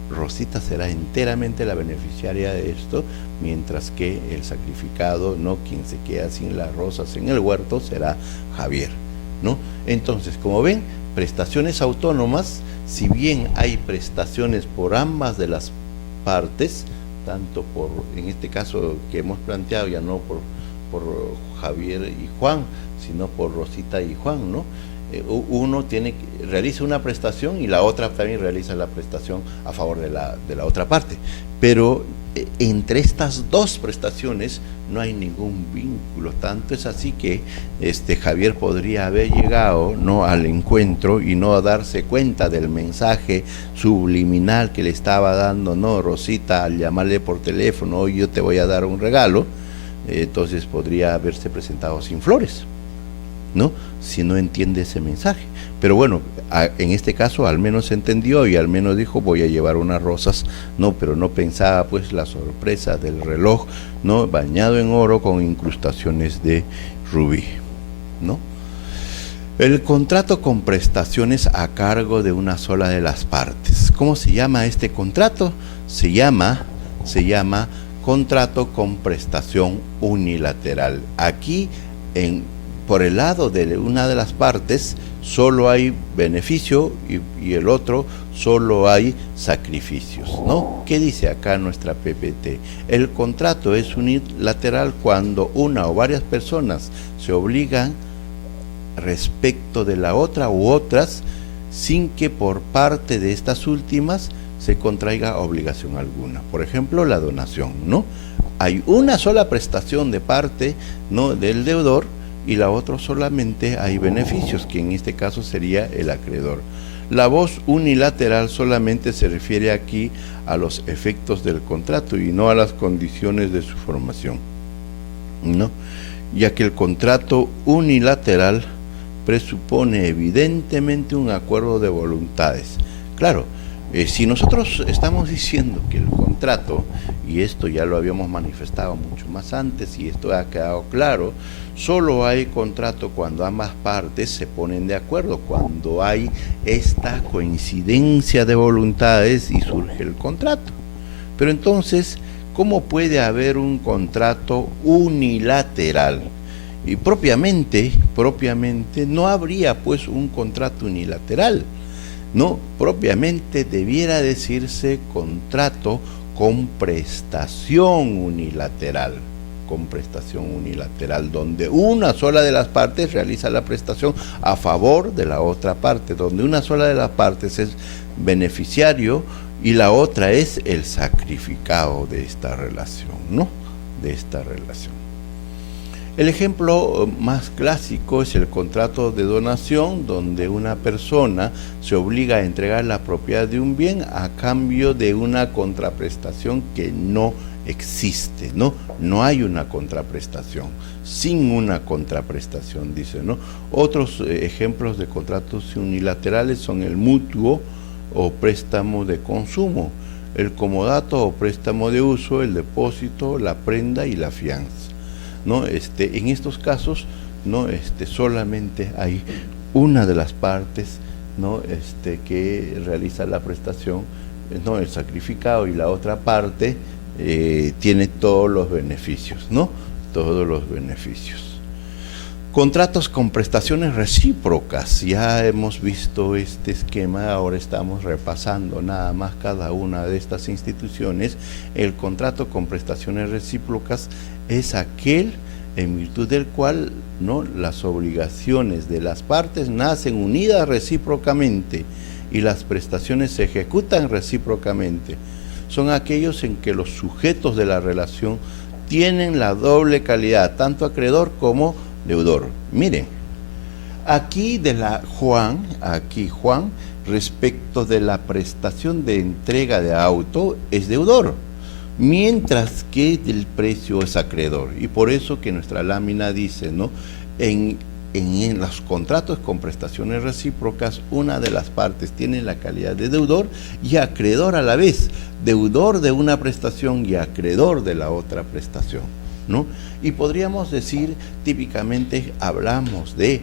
Rosita será enteramente la beneficiaria de esto, mientras que el sacrificado, ¿no?, quien se queda sin las rosas en el huerto, será Javier, ¿no? Entonces, como ven, prestaciones autónomas, si bien hay prestaciones por ambas de las partes, tanto por, en este caso que hemos planteado, ya no por Javier y Juan, sino por Rosita y Juan, ¿no? Uno realiza una prestación y la otra también realiza la prestación a favor de la otra parte, pero entre estas dos prestaciones no hay ningún vínculo. Tanto es así que Javier podría haber llegado, ¿no?, al encuentro y no darse cuenta del mensaje subliminal que le estaba dando, ¿no?, Rosita, al llamarle por teléfono: hoy yo te voy a dar un regalo. Entonces podría haberse presentado sin flores, ¿no?, si no entiende ese mensaje. Pero bueno, en este caso al menos entendió y al menos dijo: voy a llevar unas rosas, no, pero no pensaba pues la sorpresa del reloj, ¿no?, bañado en oro con incrustaciones de rubí, ¿no? El contrato con prestaciones a cargo de una sola de las partes. ¿Cómo se llama este contrato? Se llama contrato con prestación unilateral. Aquí, por el lado de una de las partes, solo hay beneficio y el otro solo hay sacrificios, ¿no? ¿Qué dice acá nuestra PPT? El contrato es unilateral cuando una o varias personas se obligan respecto de la otra u otras sin que por parte de estas últimas se contraiga obligación alguna. Por ejemplo, la donación, ¿no? Hay una sola prestación de parte, ¿no?, del deudor, y la otra solamente hay beneficios, que en este caso sería el acreedor. La voz unilateral solamente se refiere aquí a los efectos del contrato y no a las condiciones de su formación, ¿no?, ya que el contrato unilateral presupone evidentemente un acuerdo de voluntades. Claro, si nosotros estamos diciendo que el contrato, y esto ya lo habíamos manifestado mucho más antes y esto ha quedado claro, solo hay contrato cuando ambas partes se ponen de acuerdo, cuando hay esta coincidencia de voluntades y surge el contrato. Pero entonces, ¿cómo puede haber un contrato unilateral? Y propiamente no habría pues un contrato unilateral. No, propiamente debiera decirse contrato con prestación unilateral, donde una sola de las partes realiza la prestación a favor de la otra parte, donde una sola de las partes es beneficiario y la otra es el sacrificado de esta relación, ¿no?, de esta relación. El ejemplo más clásico es el contrato de donación, donde una persona se obliga a entregar la propiedad de un bien a cambio de una contraprestación que no existe, ¿no? No hay una contraprestación. Sin una contraprestación, dice, ¿no? Otros ejemplos de contratos unilaterales son el mutuo o préstamo de consumo, el comodato o préstamo de uso, el depósito, la prenda y la fianza, ¿no? En estos casos, ¿no? Solamente hay una de las partes, ¿no? Que realiza la prestación, ¿no? El sacrificado, y la otra parte tiene todos los beneficios, ¿no? Todos los beneficios. Contratos con prestaciones recíprocas, ya hemos visto este esquema, ahora estamos repasando nada más cada una de estas instituciones. El contrato con prestaciones recíprocas es aquel en virtud del cual, ¿no?, las obligaciones de las partes nacen unidas recíprocamente y las prestaciones se ejecutan recíprocamente. Son aquellos en que los sujetos de la relación tienen la doble calidad, tanto acreedor como deudor. Miren, aquí Juan, respecto de la prestación de entrega de auto, es deudor, mientras que del precio es acreedor. Y por eso que nuestra lámina dice, ¿no?, en los contratos con prestaciones recíprocas, una de las partes tiene la calidad de deudor y acreedor a la vez, deudor de una prestación y acreedor de la otra prestación, ¿no? Y podríamos decir, típicamente hablamos de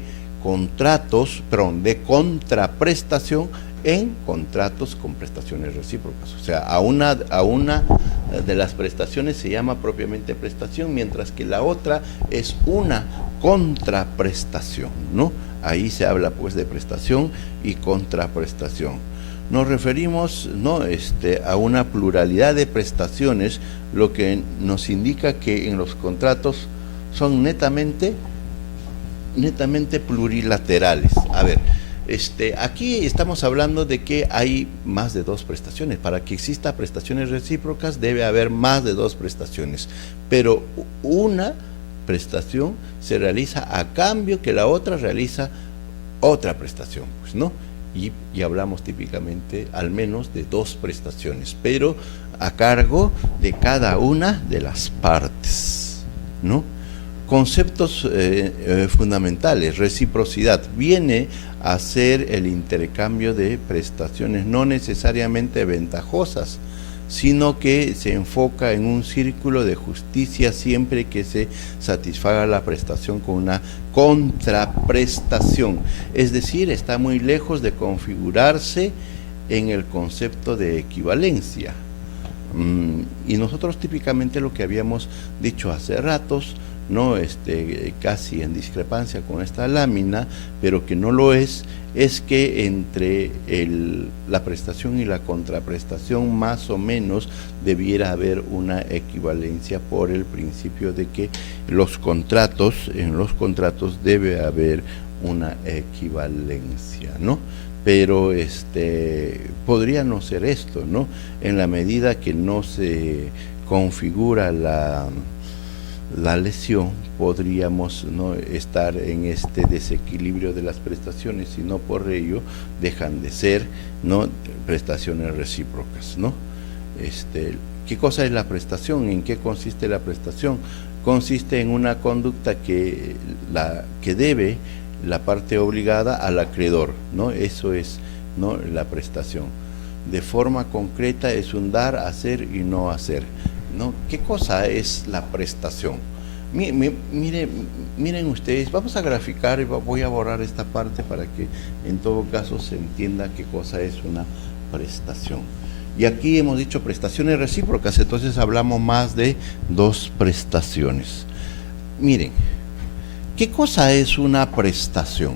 de contraprestación en contratos con prestaciones recíprocas. O sea, a una de las prestaciones se llama propiamente prestación, mientras que la otra es una contraprestación, ¿no? Ahí se habla pues de prestación y contraprestación. Nos referimos, ¿no?, a una pluralidad de prestaciones, lo que nos indica que en los contratos son netamente plurilaterales. A ver, aquí estamos hablando de que hay más de dos prestaciones. Para que exista prestaciones recíprocas debe haber más de dos prestaciones, pero una prestación se realiza a cambio que la otra realiza otra prestación, pues, ¿no? Y hablamos típicamente al menos de dos prestaciones, pero a cargo de cada una de las partes, ¿no? Conceptos fundamentales. Reciprocidad viene a ser el intercambio de prestaciones no necesariamente ventajosas, sino que se enfoca en un círculo de justicia siempre que se satisfaga la prestación con una contraprestación. Es decir, está muy lejos de configurarse en el concepto de equivalencia. Y nosotros típicamente lo que habíamos dicho hace ratos, ¿no?, casi en discrepancia con esta lámina, pero que no lo es que entre la prestación y la contraprestación más o menos debiera haber una equivalencia por el principio de que en los contratos debe haber una equivalencia, ¿no? Pero podría no ser esto, ¿no? En la medida que no se configura la lesión, podríamos, ¿no?, estar en este desequilibrio de las prestaciones, y no por ello dejan de ser, ¿no?, prestaciones recíprocas, ¿no? ¿Qué cosa es la prestación? ¿En qué consiste la prestación? Consiste en una conducta que debe la parte obligada al acreedor, ¿no? Eso es, ¿no?, la prestación. De forma concreta es un dar, hacer y no hacer, ¿no? ¿Qué cosa es la prestación? Miren ustedes, vamos a graficar y voy a borrar esta parte para que en todo caso se entienda qué cosa es una prestación. Y aquí hemos dicho prestaciones recíprocas, entonces hablamos más de dos prestaciones. Miren, ¿qué cosa es una prestación?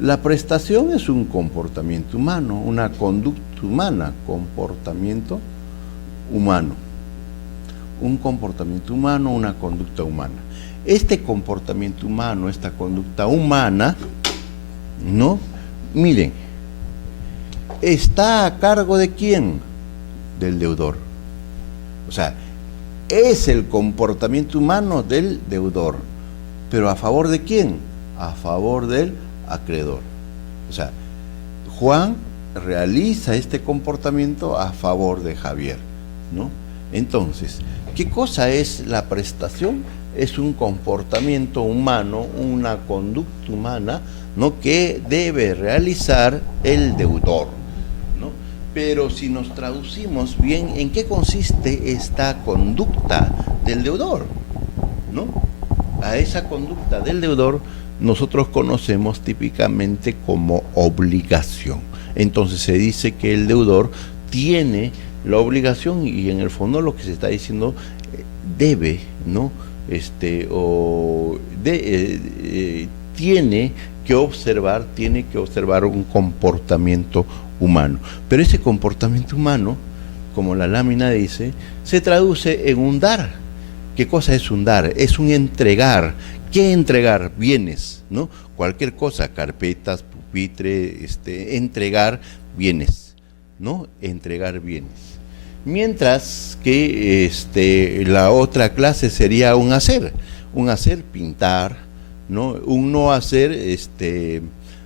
La prestación es un comportamiento humano, una conducta humana, comportamiento humano. Un comportamiento humano, una conducta humana. Este comportamiento humano, esta conducta humana, ¿no?, miren, ¿está a cargo de quién? Del deudor. O sea, es el comportamiento humano del deudor, pero ¿a favor de quién? A favor del acreedor. O sea, Juan realiza este comportamiento a favor de Javier, ¿no? Entonces, ¿qué cosa es la prestación? Es un comportamiento humano, una conducta humana, ¿no?, que debe realizar el deudor, ¿no? Pero si nos traducimos bien, ¿en qué consiste esta conducta del deudor?, ¿no? A esa conducta del deudor nosotros conocemos típicamente como obligación. Entonces se dice que el deudor tiene la obligación, y en el fondo lo que se está diciendo, debe, ¿no? Tiene que observar un comportamiento humano. Pero ese comportamiento humano, como la lámina dice, se traduce en un dar. ¿Qué cosa es un dar? Es un entregar. ¿Qué entregar? Bienes, ¿no? Cualquier cosa, carpetas, pupitre, entregar bienes, ¿no? Entregar bienes. Mientras que la otra clase sería un hacer, pintar, ¿no? Un no hacer,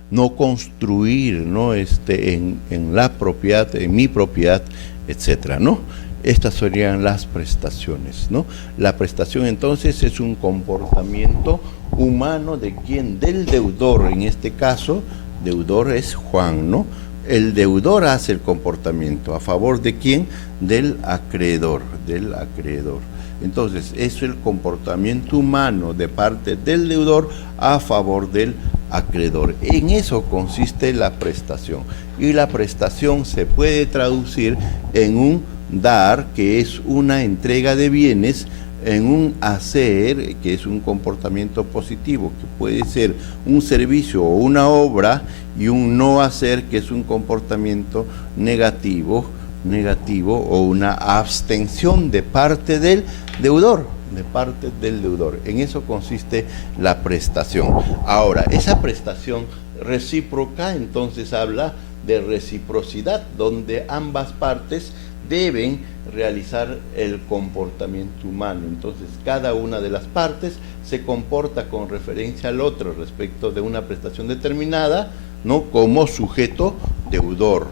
no construir, ¿no? En la propiedad, en mi propiedad, etcétera, ¿no? Estas serían las prestaciones, ¿no? La prestación entonces es un comportamiento humano de quién, del deudor. En este caso, deudor es Juan, ¿no? El deudor hace el comportamiento, ¿a favor de quién? Del acreedor, Entonces, es el comportamiento humano de parte del deudor a favor del acreedor. En eso consiste la prestación. Y la prestación se puede traducir en un dar, que es una entrega de bienes, en un hacer, que es un comportamiento positivo, que puede ser un servicio o una obra, y un no hacer, que es un comportamiento negativo o una abstención de parte del deudor. En eso consiste la prestación. Ahora, esa prestación recíproca entonces habla de reciprocidad, donde ambas partes deben realizar el comportamiento humano. Entonces, cada una de las partes se comporta con referencia al otro respecto de una prestación determinada, ¿no?, como sujeto deudor,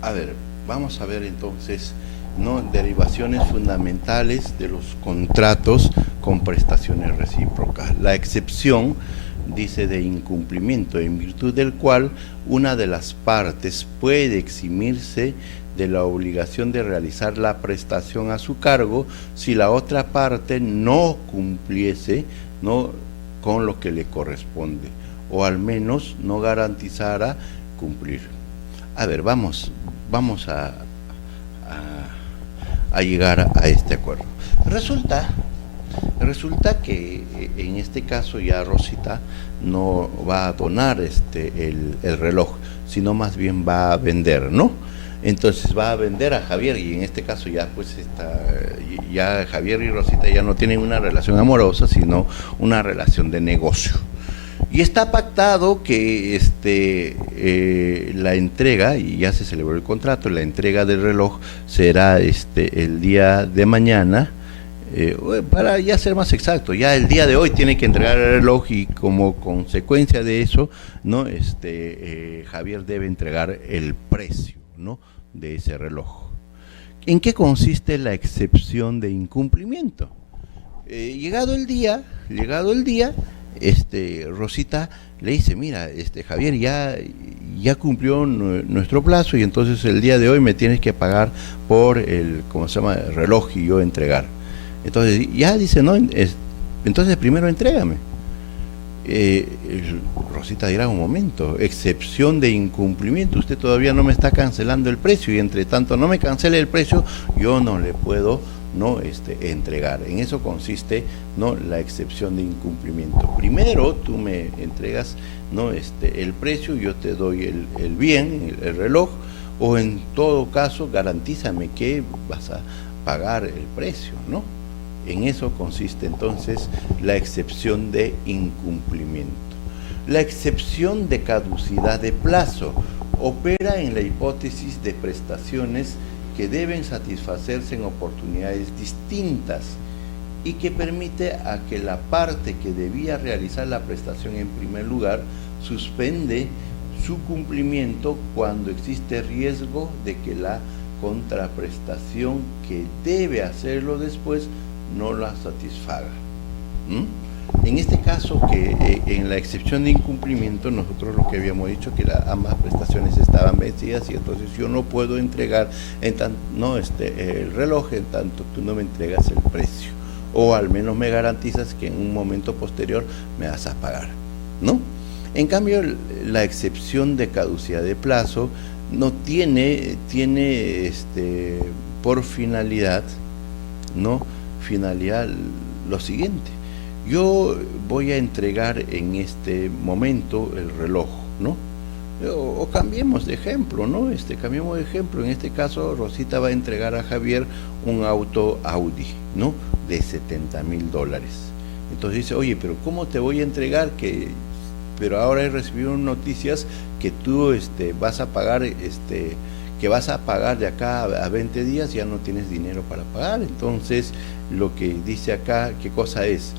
A ver, vamos a ver entonces, ¿no?, derivaciones fundamentales de los contratos con prestaciones recíprocas. La excepción dice de incumplimiento, en virtud del cual una de las partes puede eximirse de la obligación de realizar la prestación a su cargo si la otra parte no cumpliese, ¿no?, con lo que le corresponde, o al menos no garantizara cumplir. A ver, vamos a llegar a este acuerdo. Resulta que en este caso ya Rosita no va a donar el reloj, sino más bien va a vender, ¿no? Entonces va a vender a Javier, y en este caso ya pues ya Javier y Rosita ya no tienen una relación amorosa, sino una relación de negocio. Y está pactado que la entrega, y ya se celebró el contrato, la entrega del reloj será el día de mañana, para ya ser más exacto, ya el día de hoy tiene que entregar el reloj, y como consecuencia de eso, ¿no?, Javier debe entregar el precio, ¿no?, de ese reloj. ¿En qué consiste la excepción de incumplimiento? Llegado el día, Rosita le dice: mira, Javier ya cumplió nuestro plazo, y entonces el día de hoy me tienes que pagar por el reloj, y yo entregar. Entonces ya dice: no, entonces primero entrégame. Rosita dirá: un momento, excepción de incumplimiento, usted todavía no me está cancelando el precio, y entre tanto no me cancele el precio, yo no le puedo entregar. En eso consiste, ¿no?, la excepción de incumplimiento. Primero tú me entregas, ¿no?, el precio, yo te doy el bien, el reloj, o en todo caso garantízame que vas a pagar el precio, ¿no? En eso consiste entonces la excepción de incumplimiento. La excepción de caducidad de plazo. opera en la hipótesis de prestaciones que deben satisfacerse en oportunidades distintas y que permite a que la parte que debía realizar la prestación en primer lugar suspende su cumplimiento cuando existe riesgo de que la contraprestación que debe hacerlo después no la satisfaga. En este caso, que en la excepción de incumplimiento, nosotros lo que habíamos dicho que ambas prestaciones estaban vencidas y entonces yo no puedo entregar el reloj en tanto tú no me entregas el precio, o al menos me garantizas que en un momento posterior me vas a pagar, ¿no? En cambio, la excepción de caducidad de plazo no tiene por finalidad, ¿no? Finalidad lo siguiente: yo voy a entregar en este momento el reloj, ¿no? O cambiemos de ejemplo, ¿no? Cambiemos de ejemplo. En este caso, Rosita va a entregar a Javier un auto Audi, ¿no? De $70,000. Entonces dice, oye, pero ¿cómo te voy a entregar? Pero ahora he recibido noticias que tú vas a pagar, que vas a pagar de acá a 20 días, ya no tienes dinero para pagar. Entonces, lo que dice acá, ¿qué cosa es?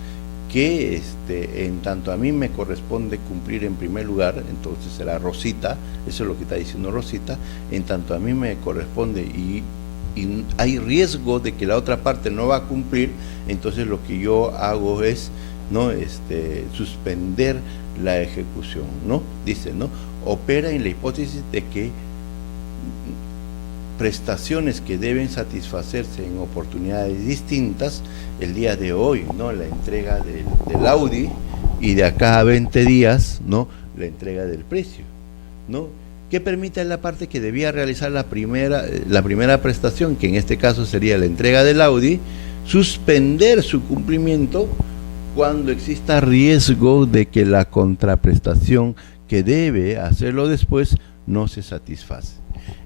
Que en tanto a mí me corresponde cumplir en primer lugar, entonces será Rosita, eso es lo que está diciendo Rosita, en tanto a mí me corresponde y hay riesgo de que la otra parte no va a cumplir, entonces lo que yo hago es, ¿no? Suspender la ejecución, ¿no? Dice, ¿no? Opera en la hipótesis de que prestaciones que deben satisfacerse en oportunidades distintas, el día de hoy, ¿no? La entrega del Audi, y de acá a 20 días, ¿no? La entrega del precio, ¿no? Que permite a la parte que debía realizar la primera prestación, que en este caso sería la entrega del Audi, suspender su cumplimiento cuando exista riesgo de que la contraprestación que debe hacerlo después no se satisface.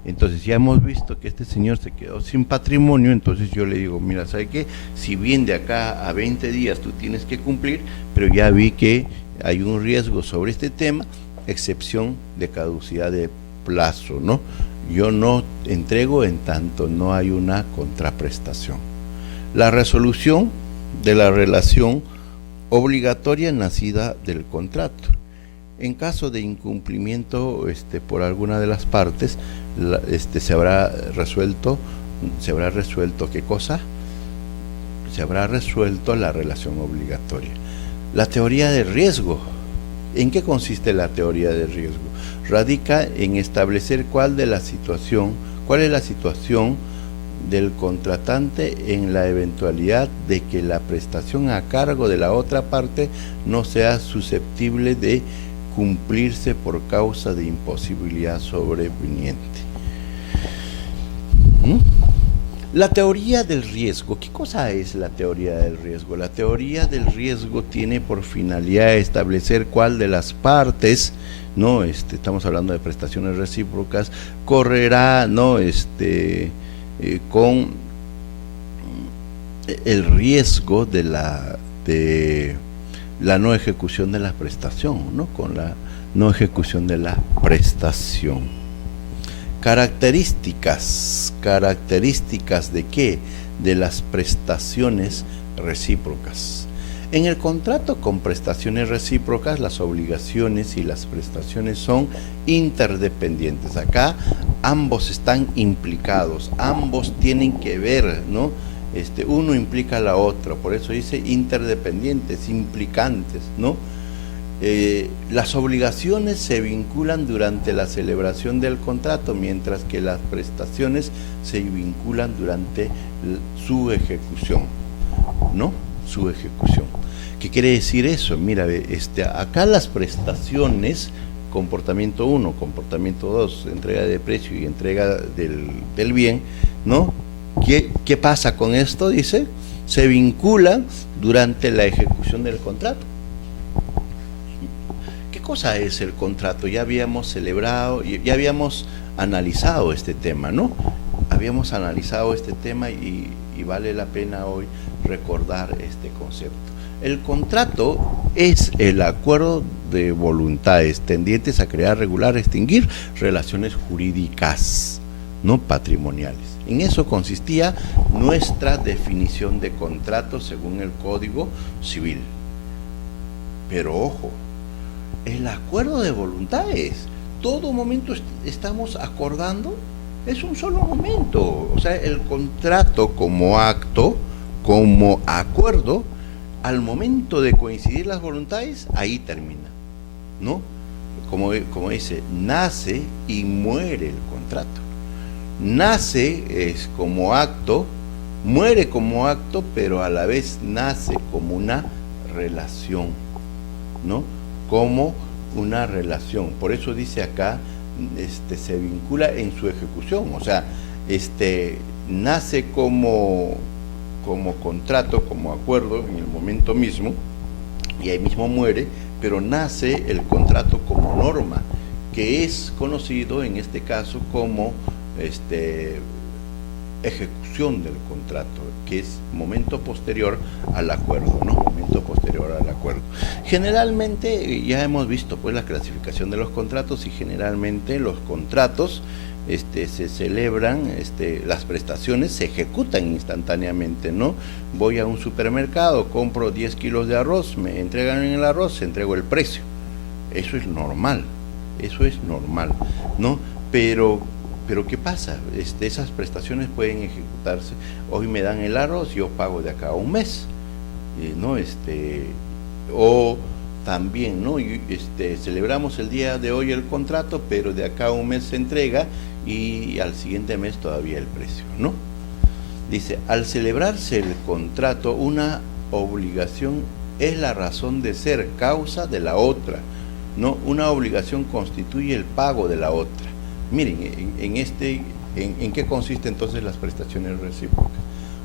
Entonces ya hemos visto que este señor se quedó sin patrimonio, entonces yo le digo, mira, ¿sabe qué? Si bien de acá a 20 días tú tienes que cumplir, pero ya vi que hay un riesgo sobre este tema, excepción de caducidad de plazo, ¿no? Yo no entrego en tanto no hay una contraprestación. La resolución de la relación obligatoria nacida del contrato. En caso de incumplimiento por alguna de las partes, se habrá resuelto ¿qué cosa? Se habrá resuelto la relación obligatoria. La teoría de riesgo. ¿En qué consiste la teoría de riesgo? Radica en establecer cuál es la situación del contratante en la eventualidad de que la prestación a cargo de la otra parte no sea susceptible de cumplirse por causa de imposibilidad sobreveniente. La teoría del riesgo. ¿Qué cosa es la teoría del riesgo? La teoría del riesgo tiene por finalidad establecer cuál de las partes, ¿no? Estamos hablando de prestaciones recíprocas, correrá, ¿no? Con el riesgo de la no ejecución de la prestación, ¿no? Con la no ejecución de la prestación. Características ¿de qué? De las prestaciones recíprocas. En el contrato con prestaciones recíprocas, las obligaciones y las prestaciones son interdependientes. Acá ambos están implicados, ambos tienen que ver, ¿no? Uno implica a la otra, por eso dice interdependientes, implicantes, ¿no? Las obligaciones se vinculan durante la celebración del contrato, mientras que las prestaciones se vinculan durante su ejecución, ¿no? Su ejecución. ¿Qué quiere decir eso? Mira, acá las prestaciones, comportamiento 1, comportamiento 2, entrega de precio y entrega del bien, ¿no? ¿Qué pasa con esto? Dice, se vinculan durante la ejecución del contrato. ¿Qué cosa es el contrato? Ya habíamos celebrado, ya habíamos analizado este tema, ¿no? Habíamos analizado este tema y vale la pena hoy recordar este concepto. El contrato es el acuerdo de voluntades tendientes a crear, regular, extinguir relaciones jurídicas, no patrimoniales. En eso consistía nuestra definición de contrato según el Código Civil. Pero ojo, el acuerdo de voluntades, todo momento estamos acordando, es un solo momento. O sea, el contrato como acto, como acuerdo, al momento de coincidir las voluntades, ahí termina, ¿no? Como dice, nace y muere el contrato. Nace es como acto, muere como acto, pero a la vez nace como una relación, ¿no? Como una relación. Por eso dice acá, se vincula en su ejecución, o sea, nace como contrato, como acuerdo en el momento mismo, y ahí mismo muere, pero nace el contrato como norma, que es conocido en este caso como ejecución del contrato, que es momento posterior al acuerdo, ¿no? Momento posterior al acuerdo. Generalmente, ya hemos visto pues la clasificación de los contratos, y generalmente los contratos se celebran, las prestaciones se ejecutan instantáneamente, ¿no? Voy a un supermercado, compro 10 kilos de arroz, me entregan el arroz, entrego el precio. Eso es normal, ¿no? Pero ¿qué pasa? Esas prestaciones pueden ejecutarse. Hoy me dan el arroz, yo pago de acá a un mes, ¿no? O también, ¿no? Celebramos el día de hoy el contrato, pero de acá a un mes se entrega y al siguiente mes todavía el precio, ¿no? Dice, al celebrarse el contrato, una obligación es la razón de ser, causa de la otra, ¿no? Una obligación constituye el pago de la otra. Miren, ¿en qué consiste entonces las prestaciones recíprocas?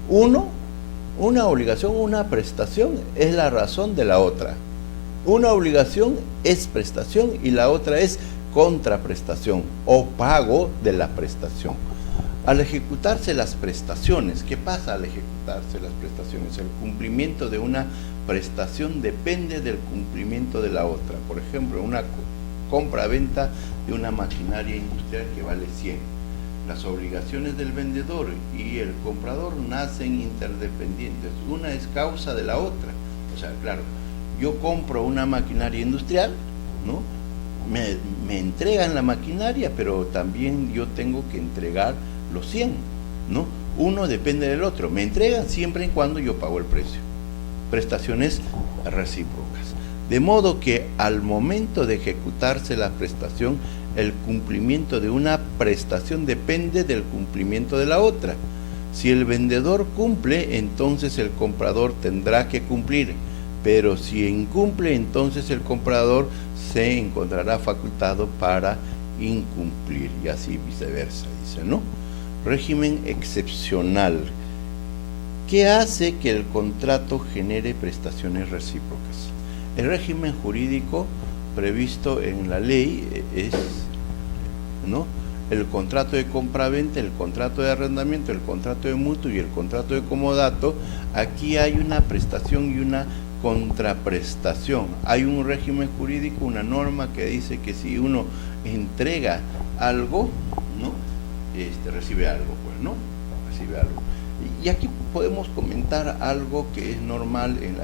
Una obligación, una prestación es la razón de la otra. Una obligación es prestación y la otra es contraprestación o pago de la prestación. Al ejecutarse las prestaciones, ¿qué pasa al ejecutarse las prestaciones? El cumplimiento de una prestación depende del cumplimiento de la otra. Por ejemplo, una compra-venta de una maquinaria industrial que vale 100. Las obligaciones del vendedor y el comprador nacen interdependientes. Una es causa de la otra. O sea, claro, yo compro una maquinaria industrial, ¿no? Me entregan la maquinaria, pero también yo tengo que entregar los 100, ¿no? Uno depende del otro. Me entregan siempre y cuando yo pago el precio. Prestaciones recíprocas. De modo que al momento de ejecutarse la prestación, el cumplimiento de una prestación depende del cumplimiento de la otra. Si el vendedor cumple, entonces el comprador tendrá que cumplir, pero si incumple, entonces el comprador se encontrará facultado para incumplir, y así viceversa, dice, ¿no? Régimen excepcional. ¿Qué hace que el contrato genere prestaciones recíprocas? El régimen jurídico previsto en la ley es, ¿no?, el contrato de compra-venta, el contrato de arrendamiento, el contrato de mutuo y el contrato de comodato. Aquí hay una prestación y una contraprestación. Hay un régimen jurídico, una norma que dice que si uno entrega algo, ¿no?, recibe algo, pues, ¿no? Recibe algo. Y aquí podemos comentar algo que es normal en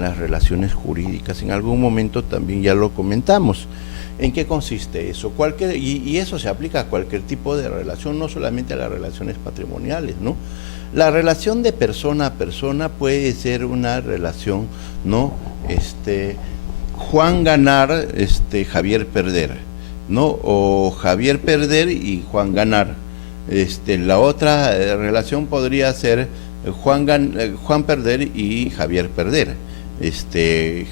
las relaciones jurídicas. En algún momento también ya lo comentamos. ¿En qué consiste eso? Y eso se aplica a cualquier tipo de relación, no solamente a las relaciones patrimoniales, ¿no? La relación de persona a persona puede ser una relación, ¿no? Juan ganar, Javier perder, ¿no? O Javier perder y Juan ganar. La otra relación podría ser Juan perder y Javier perder.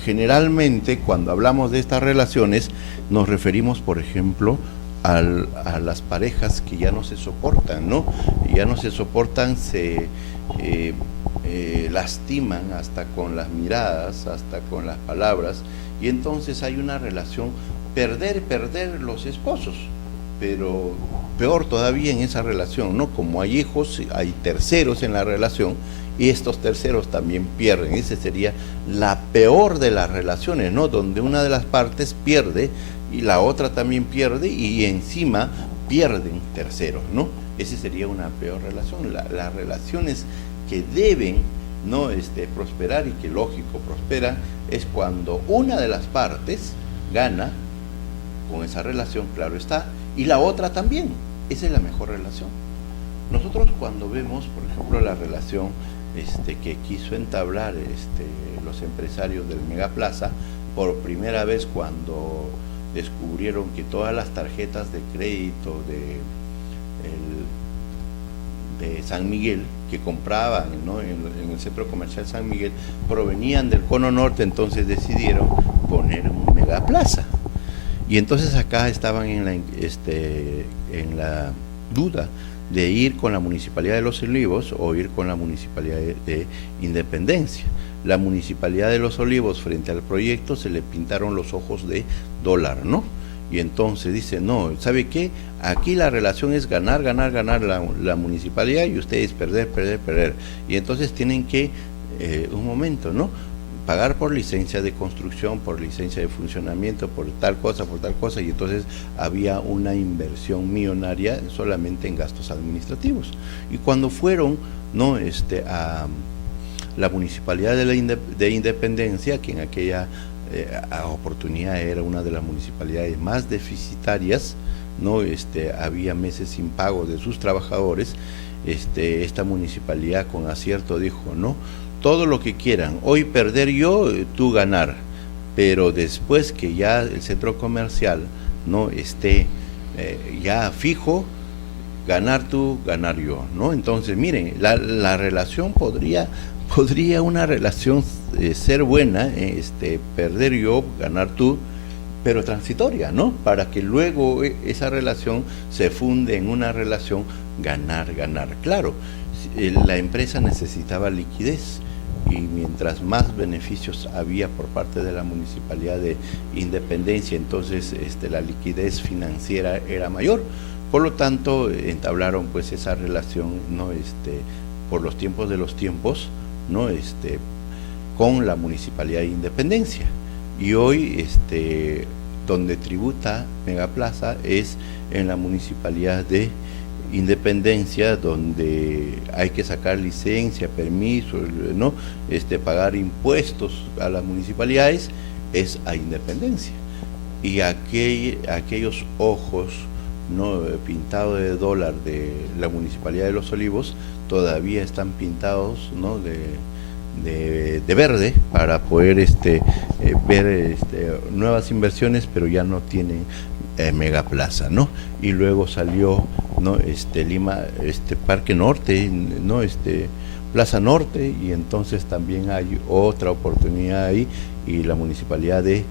Generalmente cuando hablamos de estas relaciones nos referimos, por ejemplo, a las parejas que ya no se soportan, ¿no? Ya no se soportan, se lastiman hasta con las miradas, hasta con las palabras, y entonces hay una relación perder los esposos, pero peor todavía en esa relación, ¿no? Como hay hijos, hay terceros en la relación y estos terceros también pierden. Esa sería la peor de las relaciones, ¿no? Donde una de las partes pierde y la otra también pierde y encima pierden terceros, ¿no? Esa sería una peor relación. Las relaciones que deben, ¿no? Prosperar y que lógico prosperan es cuando una de las partes gana con esa relación, claro está, y la otra también. Esa es la mejor relación. Nosotros cuando vemos, por ejemplo, la relación que quiso entablar los empresarios del Megaplaza, por primera vez cuando descubrieron que todas las tarjetas de crédito de San Miguel que compraban, ¿no? en el centro comercial San Miguel provenían del Cono Norte, entonces decidieron poner un Megaplaza. Y entonces acá estaban en la duda de ir con la Municipalidad de Los Olivos o ir con la Municipalidad de Independencia. La Municipalidad de Los Olivos, frente al proyecto, se le pintaron los ojos de dólar, ¿no? Y entonces dice, no, ¿sabe qué? Aquí la relación es ganar, ganar, ganar la municipalidad y ustedes perder, perder, perder. Y entonces tienen que, un momento, ¿no? Pagar por licencia de construcción, por licencia de funcionamiento, por tal cosa, y entonces había una inversión millonaria solamente en gastos administrativos. Y cuando fueron, ¿no? a la Municipalidad de Independencia, que en aquella oportunidad era una de las municipalidades más deficitarias, ¿no? Había meses sin pago de sus trabajadores, esta municipalidad con acierto dijo, ¿no? Todo lo que quieran, hoy perder yo, tú ganar, pero después que ya el centro comercial no esté ya fijo, ganar tú, ganar yo, ¿no? Entonces, miren, la relación podría una relación ser buena, perder yo, ganar tú, pero transitoria, ¿no? Para que luego esa relación se funde en una relación ganar, ganar. Claro, la empresa necesitaba liquidez y mientras más beneficios había por parte de la Municipalidad de Independencia, entonces la liquidez financiera era mayor. Por lo tanto, entablaron pues esa relación, ¿no? Por los tiempos de los tiempos, ¿no? Con la Municipalidad de Independencia. Y hoy donde tributa Megaplaza es en la Municipalidad de Independencia, donde hay que sacar licencia, permiso, ¿no? Pagar impuestos a las municipalidades, es a Independencia. Y aquellos ojos, ¿no? Pintados de dólar de la Municipalidad de Los Olivos todavía están pintados, ¿no? de verde para poder ver nuevas inversiones, pero ya no tienen Megaplaza, ¿no? Y luego salió, ¿no? Lima, Parque Norte, ¿no? Plaza Norte, y entonces también hay otra oportunidad ahí, y la Municipalidad de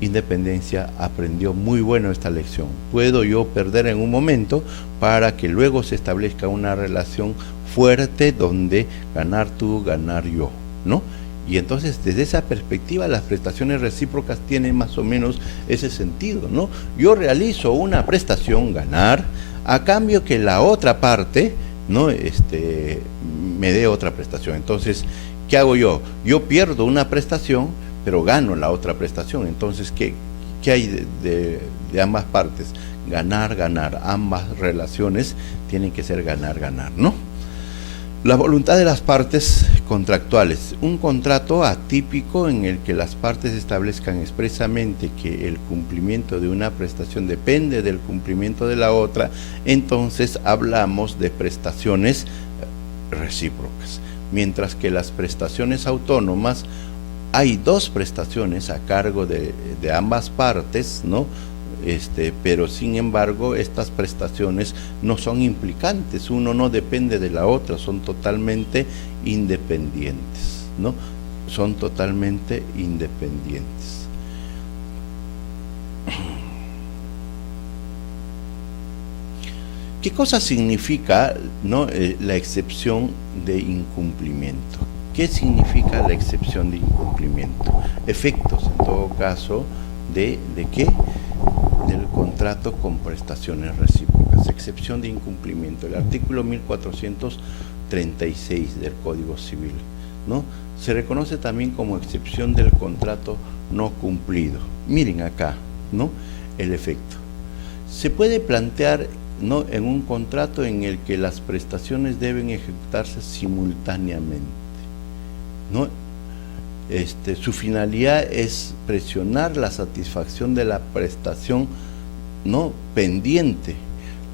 Independencia aprendió muy bueno esta lección. Puedo yo perder en un momento para que luego se establezca una relación fuerte donde ganar tú, ganar yo, ¿no? Y entonces desde esa perspectiva las prestaciones recíprocas tienen más o menos ese sentido, ¿no? Yo realizo una prestación, ganar, a cambio que la otra parte, ¿no? Me dé otra prestación. Entonces, ¿qué hago yo? Yo pierdo una prestación, pero gano la otra prestación. Entonces, ¿qué hay de ambas partes? Ganar, ganar. Ambas relaciones tienen que ser ganar, ganar, ¿no? La voluntad de las partes contractuales. Un contrato atípico en el que las partes establezcan expresamente que el cumplimiento de una prestación depende del cumplimiento de la otra, entonces hablamos de prestaciones recíprocas. Mientras que las prestaciones autónomas, hay dos prestaciones a cargo de ambas partes, ¿no? Pero sin embargo estas prestaciones no son implicantes, uno no depende de la otra, son totalmente independientes, ¿no? Son totalmente independientes. ¿Qué cosa significa, ¿no? La excepción de incumplimiento? ¿Qué significa la excepción de incumplimiento? Efectos, en todo caso, ¿de qué? Del contrato contrato con prestaciones recíprocas, excepción de incumplimiento, el artículo 1436 del Código Civil, ¿no? Se reconoce también como excepción del contrato no cumplido. Miren acá, ¿no?, el efecto. Se puede plantear, ¿no?, en un contrato en el que las prestaciones deben ejecutarse simultáneamente, ¿no? Su finalidad es presionar la satisfacción de la prestación, ¿no?, pendiente.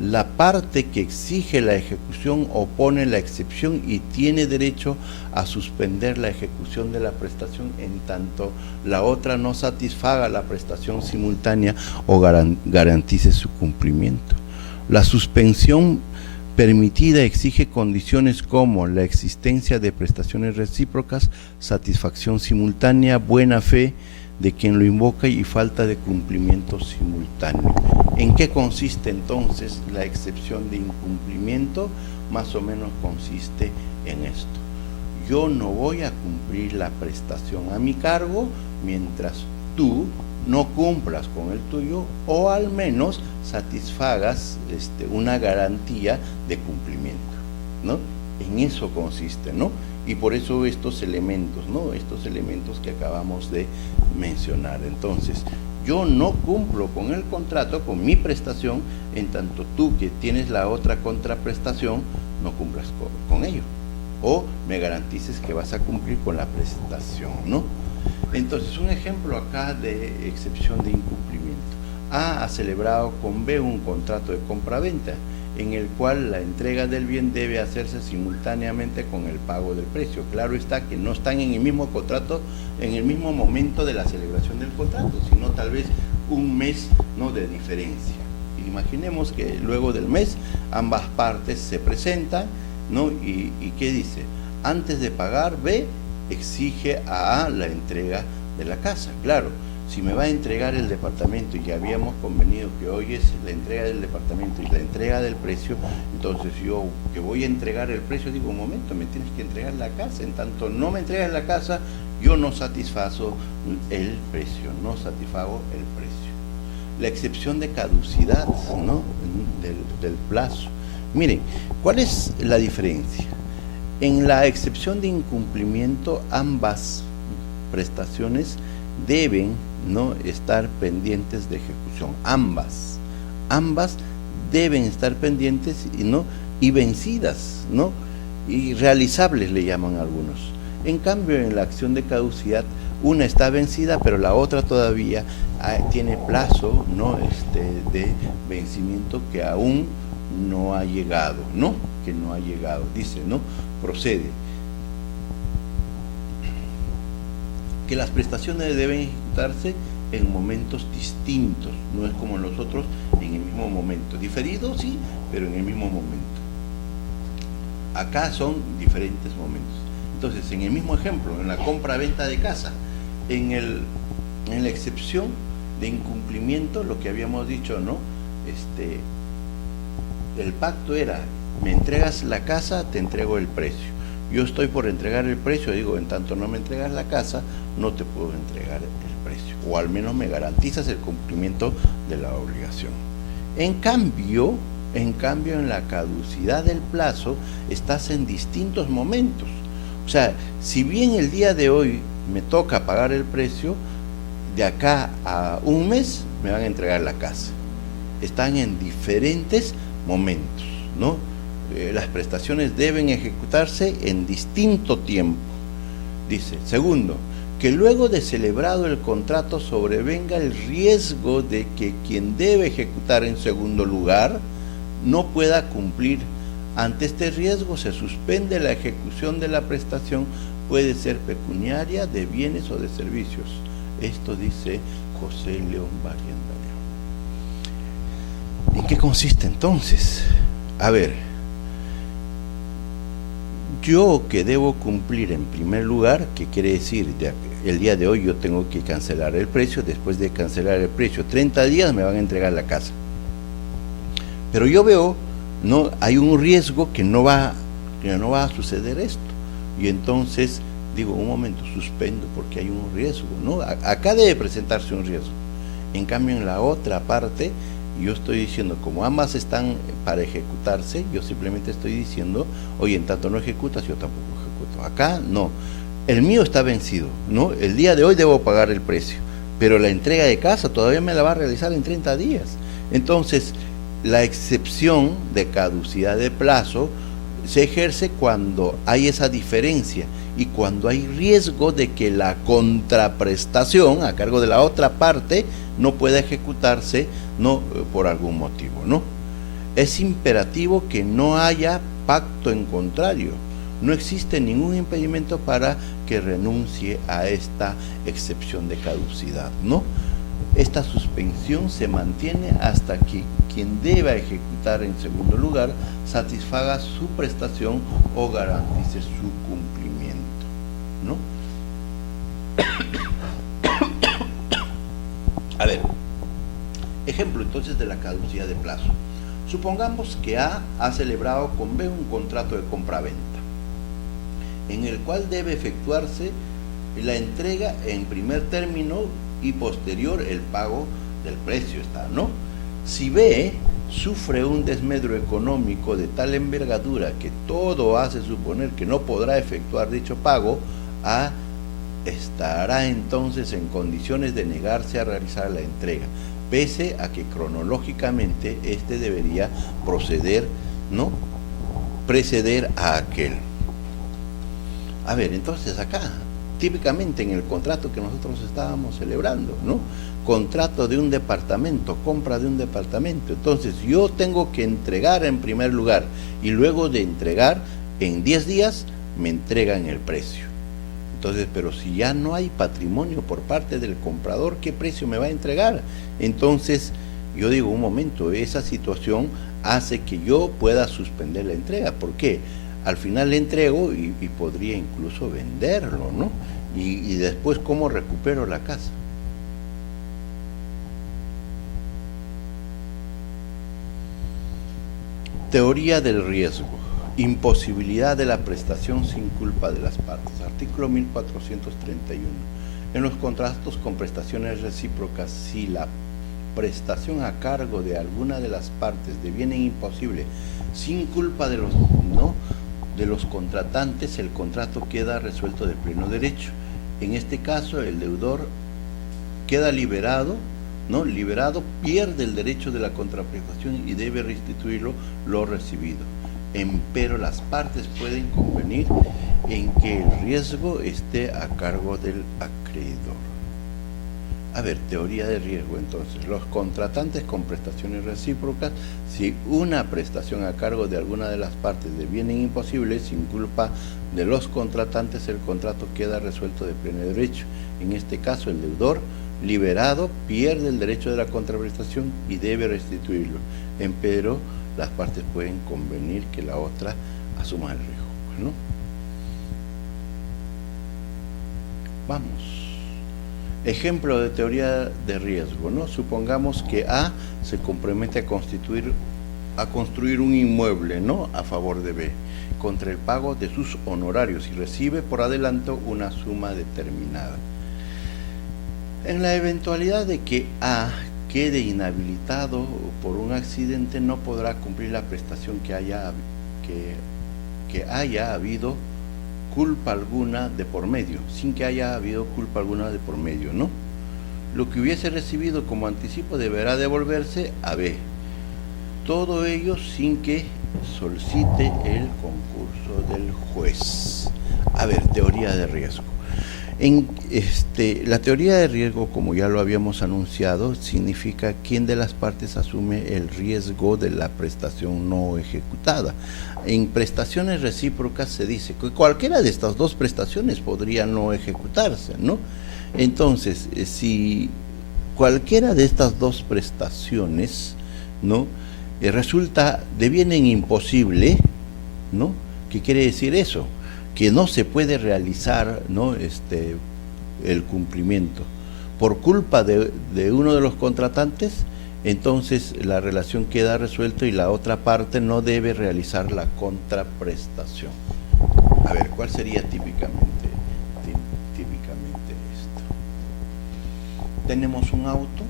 La parte que exige la ejecución opone la excepción y tiene derecho a suspender la ejecución de la prestación en tanto la otra no satisfaga la prestación simultánea o garantice su cumplimiento. La suspensión permitida exige condiciones como la existencia de prestaciones recíprocas, satisfacción simultánea, buena fe de quien lo invoca y falta de cumplimiento simultáneo. ¿En qué consiste entonces la excepción de incumplimiento? Más o menos consiste en esto: yo no voy a cumplir la prestación a mi cargo mientras tú no cumplas con el tuyo o al menos satisfagas una garantía de cumplimiento, ¿no? En eso consiste, ¿no? Y por eso estos elementos, ¿no?, estos elementos que acabamos de mencionar. Entonces, yo no cumplo con el contrato, con mi prestación, en tanto tú que tienes la otra contraprestación no cumplas con ello, o me garantices que vas a cumplir con la prestación, ¿no? Entonces, un ejemplo acá de excepción de incumplimiento. A celebrado con B un contrato de compra-venta, en el cual la entrega del bien debe hacerse simultáneamente con el pago del precio. Claro está que no están en el mismo contrato, en el mismo momento de la celebración del contrato, sino tal vez un mes, ¿no?, de diferencia. Imaginemos que luego del mes ambas partes se presentan, ¿no? ¿Y qué dice? Antes de pagar, B exige a A la entrega de la casa. Claro, si me va a entregar el departamento y ya habíamos convenido que hoy es la entrega del departamento y la entrega del precio, entonces yo que voy a entregar el precio digo, un momento, me tienes que entregar la casa. En tanto no me entregas la casa, yo no satisfazo el precio, no satisfago el precio. La excepción de caducidad, ¿no?, del plazo. Miren, ¿cuál es la diferencia? En la excepción de incumplimiento, ambas prestaciones deben, ¿no?, estar pendientes de ejecución. Ambas deben estar pendientes, ¿no?, y vencidas, ¿no?, y realizables le llaman algunos. En cambio, en la acción de caducidad, una está vencida, pero la otra todavía tiene plazo, ¿no?, de vencimiento que aún no ha llegado, ¿no?, que no ha llegado. Dice, ¿no?, procede que las prestaciones deben ejecutarse en momentos distintos, no es como los otros en el mismo momento, diferido sí, pero en el mismo momento. Acá son diferentes momentos. Entonces, en el mismo ejemplo, en la compra-venta de casa, en la excepción de incumplimiento, lo que habíamos dicho, ¿no?, el pacto era, me entregas la casa, te entrego el precio. Yo estoy por entregar el precio, digo, en tanto no me entregas la casa, no te puedo entregar el precio, o al menos me garantizas el cumplimiento de la obligación. En cambio, en la caducidad del plazo, estás en distintos momentos. O sea, si bien el día de hoy me toca pagar el precio, de acá a un mes me van a entregar la casa. Están en diferentes momentos, ¿no? Las prestaciones deben ejecutarse en distinto tiempo. Dice, segundo, que luego de celebrado el contrato sobrevenga el riesgo de que quien debe ejecutar en segundo lugar no pueda cumplir. Ante este riesgo se suspende la ejecución de la prestación, puede ser pecuniaria, de bienes o de servicios. Esto dice José León Barriendario. ¿En qué consiste entonces? A ver, yo que debo cumplir en primer lugar, ¿qué quiere decir? El día de hoy yo tengo que cancelar el precio, después de cancelar el precio, 30 días me van a entregar la casa. Pero yo veo, no, hay un riesgo que no va a suceder esto. Y entonces digo, un momento, suspendo porque hay un riesgo, ¿no? Acá debe presentarse un riesgo. En cambio, en la otra parte, Yo estoy diciendo, como ambas están para ejecutarse, yo simplemente estoy diciendo, oye, en tanto no ejecutas, yo tampoco ejecuto. Acá no. El mío está vencido, ¿no? El día de hoy debo pagar el precio, pero la entrega de casa todavía me la va a realizar en 30 días. Entonces, la excepción de caducidad de plazo se ejerce cuando hay esa diferencia y cuando hay riesgo de que la contraprestación a cargo de la otra parte no pueda ejecutarse, no por algún motivo, ¿no? Es imperativo que no haya pacto en contrario. No existe ningún impedimento para que renuncie a esta excepción de caducidad, ¿no? Esta suspensión se mantiene hasta que quien deba ejecutar en segundo lugar satisfaga su prestación o garantice su cumplimiento, ¿no? A ver, ejemplo entonces de la caducidad de plazo. Supongamos que A ha celebrado con B un contrato de compra-venta, en el cual debe efectuarse la entrega en primer término y posterior el pago del precio, ¿no? Si B sufre un desmedro económico de tal envergadura que todo hace suponer que no podrá efectuar dicho pago, A estará entonces en condiciones de negarse a realizar la entrega, pese a que cronológicamente este debería proceder, ¿no? Preceder a aquel. A ver, entonces acá, típicamente en el contrato que nosotros estábamos celebrando, ¿no? Contrato de un departamento, compra de un departamento. Entonces yo tengo que entregar en primer lugar y luego de entregar, en 10 días me entregan el precio. Entonces, pero si ya no hay patrimonio por parte del comprador, ¿qué precio me va a entregar? Entonces, yo digo, un momento, esa situación hace que yo pueda suspender la entrega. ¿Por qué? Al final le entrego y podría incluso venderlo, ¿no? Y después, ¿cómo recupero la casa? Teoría del riesgo. Imposibilidad de la prestación sin culpa de las partes. Artículo 1431. En los contratos con prestaciones recíprocas, si la prestación a cargo de alguna de las partes deviene imposible sin culpa de los contratantes, el contrato queda resuelto de pleno derecho. En este caso, el deudor queda liberado, ¿no? Liberado, pierde el derecho de la contraprestación y debe restituirlo lo recibido. Empero las partes pueden convenir en que el riesgo esté a cargo del acreedor. A ver, teoría de riesgo entonces. Los contratantes con prestaciones recíprocas, si una prestación a cargo de alguna de las partes deviene imposible, sin culpa de los contratantes, el contrato queda resuelto de pleno derecho. En este caso, el deudor liberado pierde el derecho de la contraprestación y debe restituirlo. Empero las partes pueden convenir que la otra asuma el riesgo, ¿no? Vamos. Ejemplo de teoría de riesgo, ¿no? Supongamos que A se compromete a construir un inmueble, ¿no? A favor de B, contra el pago de sus honorarios y recibe por adelanto una suma determinada. En la eventualidad de que A quede inhabilitado por un accidente, no podrá cumplir la prestación que haya habido culpa alguna de por medio, sin que haya habido culpa alguna de por medio, ¿no? Lo que hubiese recibido como anticipo deberá devolverse a B. Todo ello sin que solicite el concurso del juez. A ver, teoría de riesgo. La teoría de riesgo, como ya lo habíamos anunciado, significa quién de las partes asume el riesgo de la prestación no ejecutada. En prestaciones recíprocas se dice que cualquiera de estas dos prestaciones podría no ejecutarse, ¿no? Entonces, si cualquiera de estas dos prestaciones, ¿no? Devienen imposible, ¿no? ¿Qué quiere decir eso? Que no se puede realizar, ¿no? El cumplimiento por culpa de uno de los contratantes, entonces la relación queda resuelta y la otra parte no debe realizar la contraprestación. A ver, ¿cuál sería típicamente esto? Tenemos un auto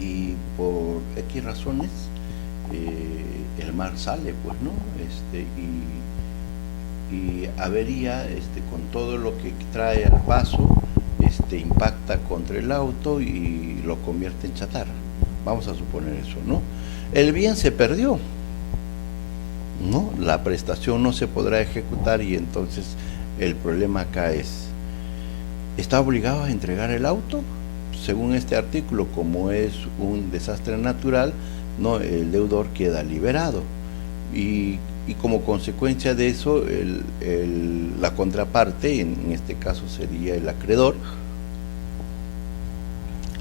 y razones, el mar sale, pues, ¿no? Y avería con todo lo que trae al paso, impacta contra el auto y lo convierte en chatarra. Vamos a suponer eso, ¿no? El bien se perdió, ¿no? La prestación no se podrá ejecutar y entonces el problema acá es, ¿está obligado a entregar el auto? Según este artículo, como es un desastre natural, no, el deudor queda liberado y como consecuencia de eso la contraparte, en este caso sería el acreedor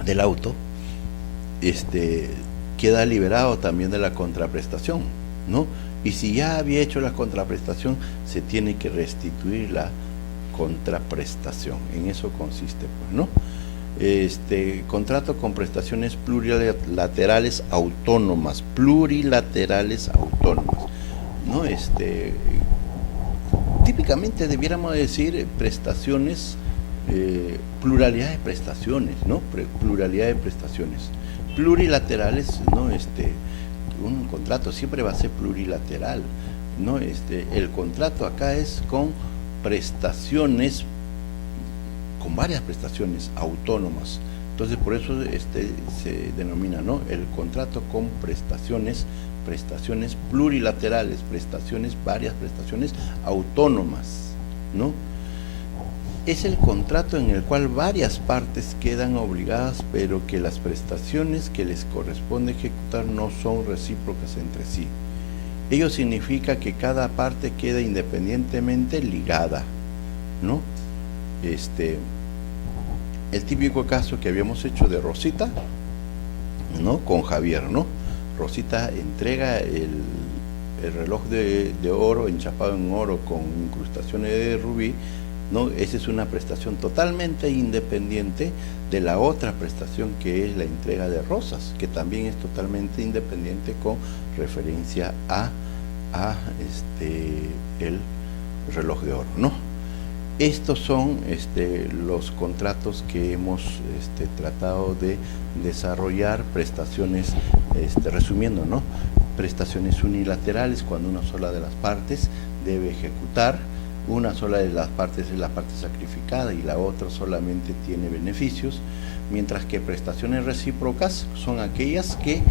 del auto, queda liberado también de la contraprestación, ¿no? Y si ya había hecho la contraprestación, se tiene que restituir la contraprestación. En eso consiste, pues, ¿no? Contrato con prestaciones plurilaterales autónomas, ¿no? Típicamente debiéramos decir prestaciones, pluralidad de prestaciones, ¿no? Pluralidad de prestaciones. Plurilaterales, ¿no? Un contrato siempre va a ser plurilateral, ¿no? El contrato acá es con prestaciones, con varias prestaciones autónomas. Entonces por eso se denomina, ¿no?, el contrato con prestaciones plurilaterales, varias prestaciones autónomas, ¿no? Es el contrato en el cual varias partes quedan obligadas, pero que las prestaciones que les corresponde ejecutar no son recíprocas entre sí. Ello significa que cada parte queda independientemente ligada, ¿no? El típico caso que habíamos hecho de Rosita, ¿no?, con Javier, ¿no? Rosita entrega el reloj de oro, enchapado en oro con incrustaciones de rubí, ¿no? Esa es una prestación totalmente independiente de la otra prestación que es la entrega de rosas, que también es totalmente independiente con referencia a el reloj de oro, ¿no? Estos son los contratos que hemos tratado de desarrollar. Prestaciones, resumiendo, ¿no?, prestaciones unilaterales, cuando una sola de las partes debe ejecutar, una sola de las partes es la parte sacrificada y la otra solamente tiene beneficios, mientras que prestaciones recíprocas son aquellas que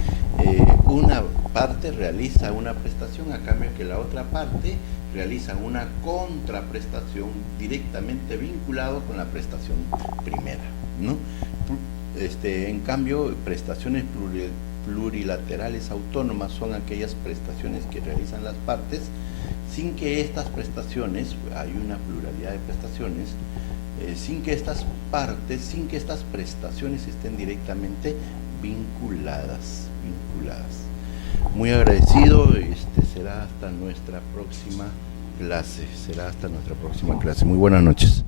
una parte realiza una prestación a cambio que la otra parte realiza una contraprestación directamente vinculado con la prestación primera, ¿no? En cambio, prestaciones plurilaterales autónomas son aquellas prestaciones que realizan las partes sin que estas prestaciones, hay una pluralidad de prestaciones, sin que estas prestaciones estén directamente vinculadas. Muy agradecido, será hasta nuestra próxima clase. Muy buenas noches.